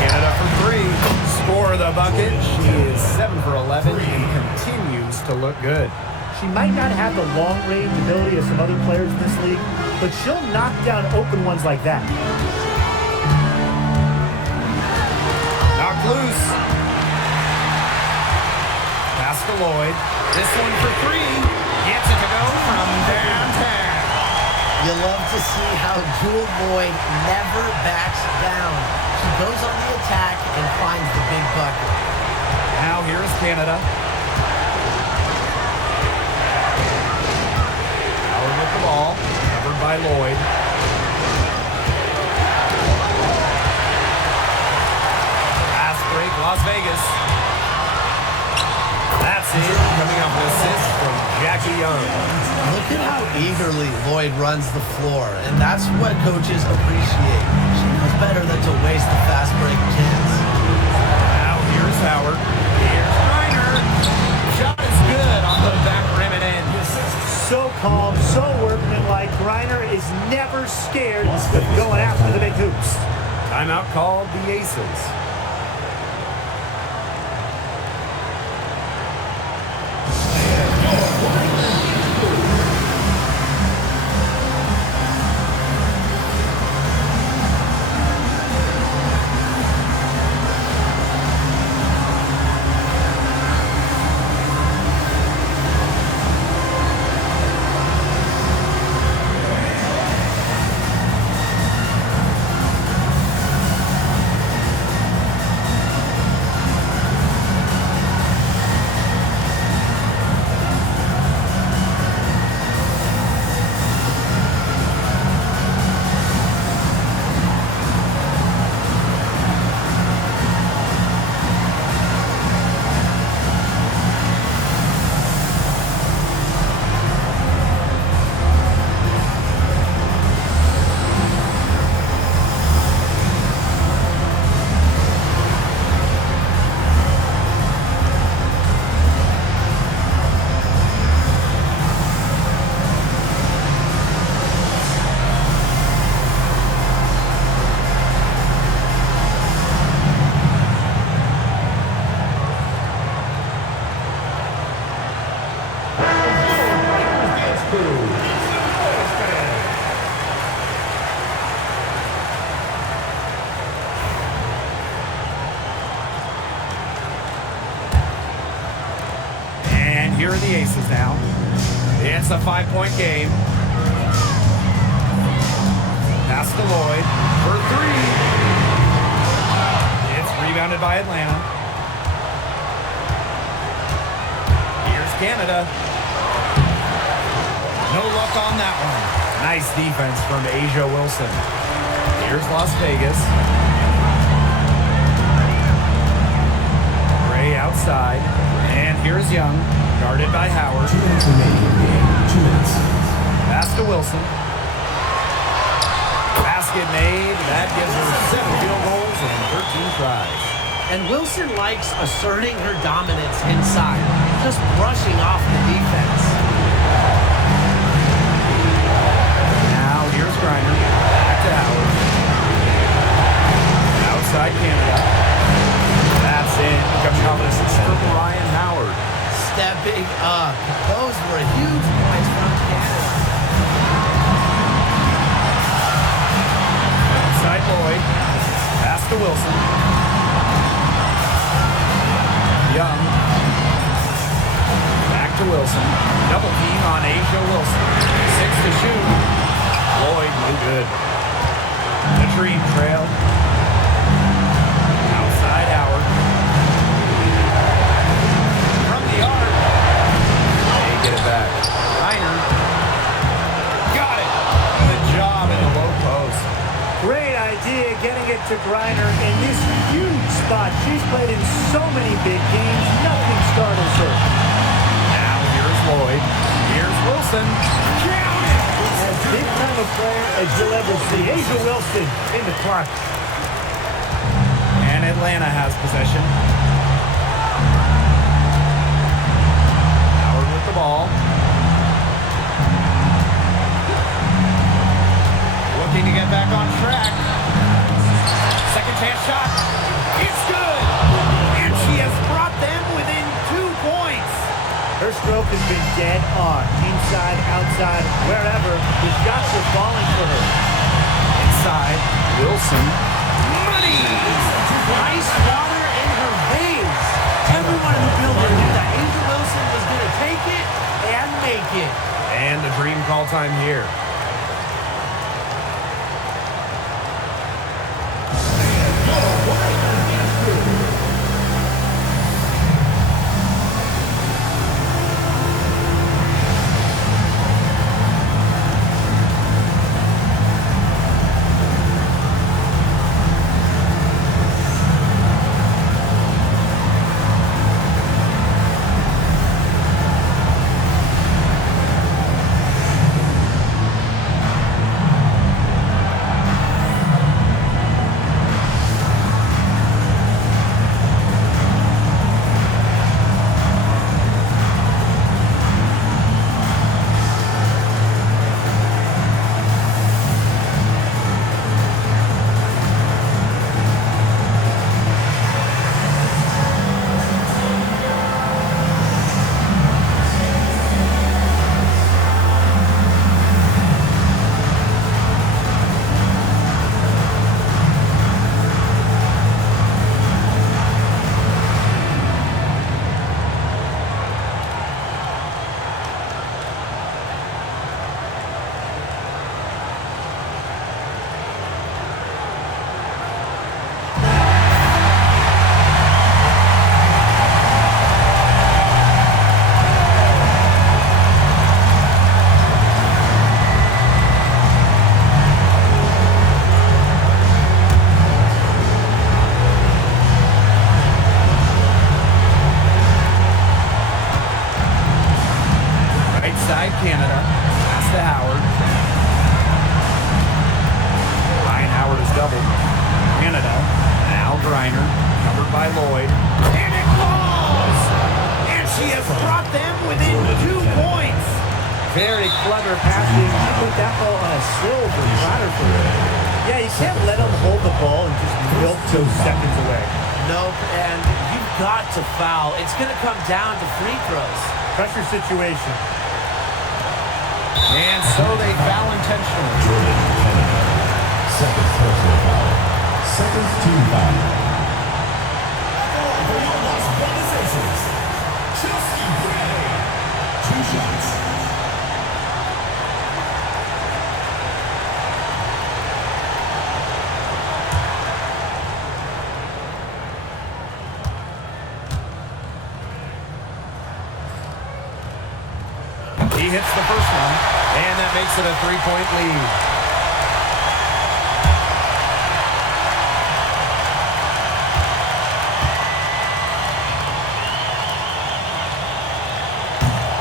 Canada for 3. Score the bucket. She is 7 for 11 and continues to look good. She might not have the long-range ability of some other players in this league, but she'll knock down open ones like that. Knocked loose. Pass to Lloyd. This one for 3. Gets it to go from downtown. You love to see how Jewel Lloyd never backs down. She goes on the attack and finds the big bucket. Now here's Canada. Howard with the ball. Covered by Lloyd. Fast break, Las Vegas. That's it. Coming up with assist from Jackie Young. Look at how eagerly Lloyd runs the floor, and that's what coaches appreciate. She knows better than to waste the fast break chance. Now here's Howard. Here's Reiner. Shot is good on the back rim and in. So calm, so workmanlike. Griner is never scared of going after the big hoops. Timeout called the Aces. Here are the Aces now. It's a 5-point game. Pass to Lloyd for 3. It's rebounded by Atlanta. Here's Canada. No luck on that one. Nice defense from Asia Wilson. Here's Las Vegas. Gray outside. And here's Young. Guarded by Howard. 2 minutes remaining in the game. 2 minutes. Pass to Wilson. Basket made. That gives her 7 field goals and 13 tries. And Wilson likes asserting her dominance inside, just brushing off the defense. Now here's Griner. Back to Howard. Outside Canada. That's in. Coming off an assist from Ryan Howard. Stepping up. Those were huge points from Canada. Outside Lloyd. Pass to Wilson. Young. Back to Wilson. Double team on Asia Wilson. 6 to shoot. Lloyd, no good. The Dream trail. Outside Howard. From the arc. They get it back. Reiner. Got it. Good job in the low post. Great idea getting it to Griner in this huge spot. She's played in so many big games. Nothing startles her. Now here's Lloyd. Here's Wilson. As big-time a player as you'll ever see. Asia Wilson in the clutch. And Atlanta has possession. Howard with the ball. Looking to get back on track. Second chance shot. It's good. And she has brought them within 2 points. Her stroke has been dead on. Inside, outside, wherever. The shots are falling for her. Inside. Wilson. Money. Ice water in her veins. Everyone in the building knew that Angel Wilson was going to take it and make it. And the dream call time here. Canada. Pass to Howard. Ryan Howard is doubled. Canada. Now Griner. Covered by Lloyd. And it falls! And she has brought them within 2 points. Very clever passing. He put that ball on a sill for Rutherford. Yeah, you can't let him hold the ball and just milk those seconds away. Nope, and you've got to foul. It's going to come down to free throws. Pressure situation. And so they foul intentionally. Jordan Kennedy. Second personal foul. Second team foul. For your Las Vegas Aces, Chelsea Gray. 2 shots. He hits the first one, and that makes it a 3-point lead.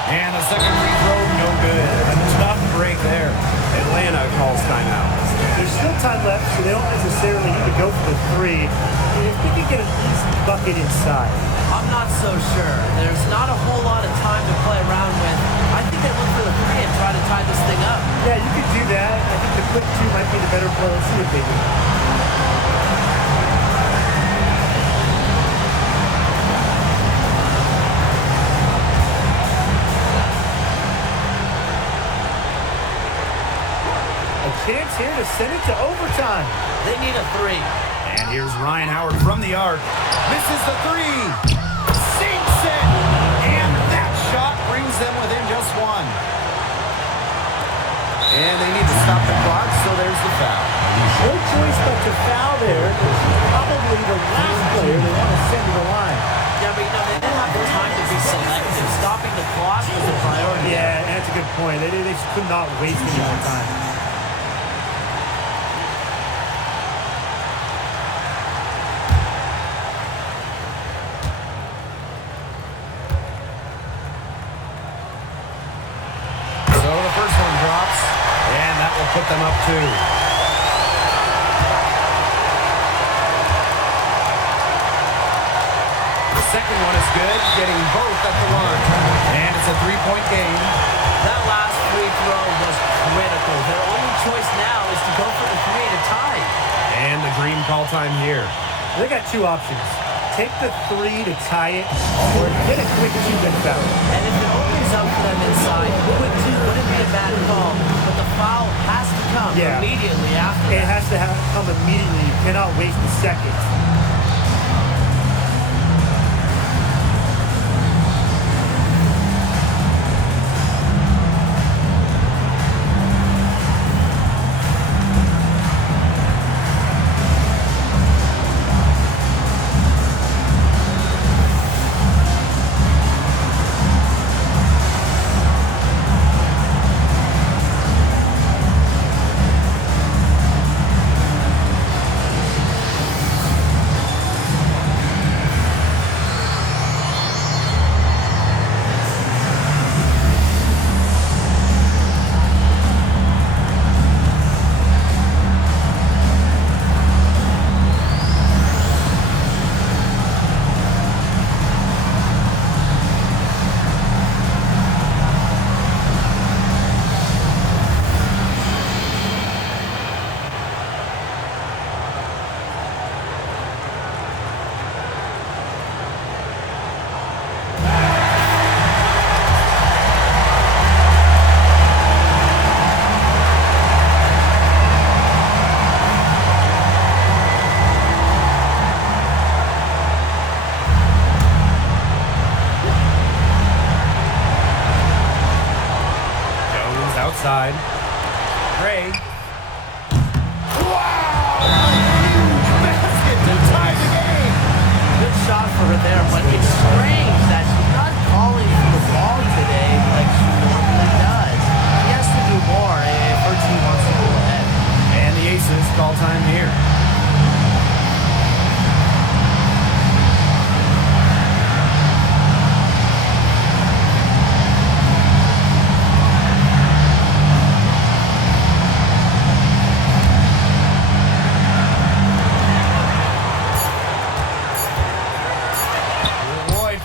And the second free throw, no good. A tough break there. Atlanta calls timeout. There's still time left, so they don't necessarily need to go for the 3. If we can get an easy bucket inside. I'm not so sure. There's not a whole lot of time to play around with. I think they look for the 3 and try to tie this thing up. Yeah, you could do that. I think the quick 2 might be the better play. Let's see what they do. A chance here to send it to overtime. They need a 3. And here's Ryan Howard from the arc. Misses the 3. Sinks it. And that shot brings them within just 1. And they need to stop the clock, so there's the foul. No choice but to foul there. Probably the last player they want to send to the line. Yeah, but they didn't have the time to be selective. Stopping the clock was a priority. Yeah, that's a good point. They just could not waste any more time. put them up 2. The second one is good, getting both at the line. And it's a 3-point game. That last free throw was critical. Their only choice now is to go for the 3 to tie. And the green call time here. They got 2 options. Take the 3 to tie it, or get a quick 2-minute foul. And if it opens up for them inside, quick 2 wouldn't be a bad call. But the foul has to come immediately after It that. has to come immediately. You cannot waste a second. Outside. Gray. Basket to tie the game. Good shot for her there, but it's strange that she's not calling for the ball today like she normally does. She has to do more if her team wants to go ahead. And the Aces call time here.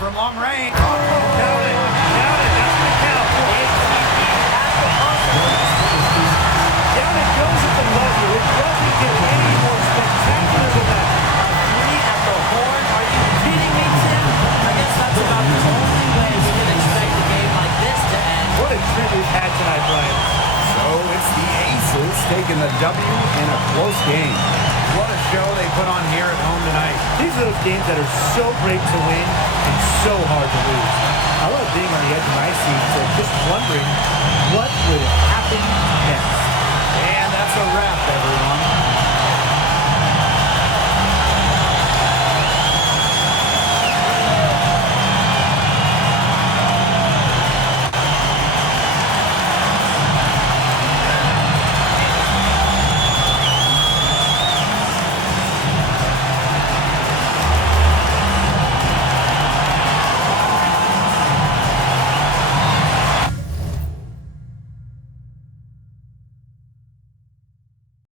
From long range. Count it. That's the count. Down it goes at the buzzer. It doesn't get any more spectacular than that. 3 at the horn. Are you kidding me, Tim? I guess that's about the only way we can expect a game like this to end. What a trip we've had tonight, Brian. So it's the Aces taking the W in a close game. What a show they put on here at home tonight. These are those games that are so great to win and so hard to lose. I love being on the edge of my seat, so just wondering what would happen next. And that's a wrap, everyone.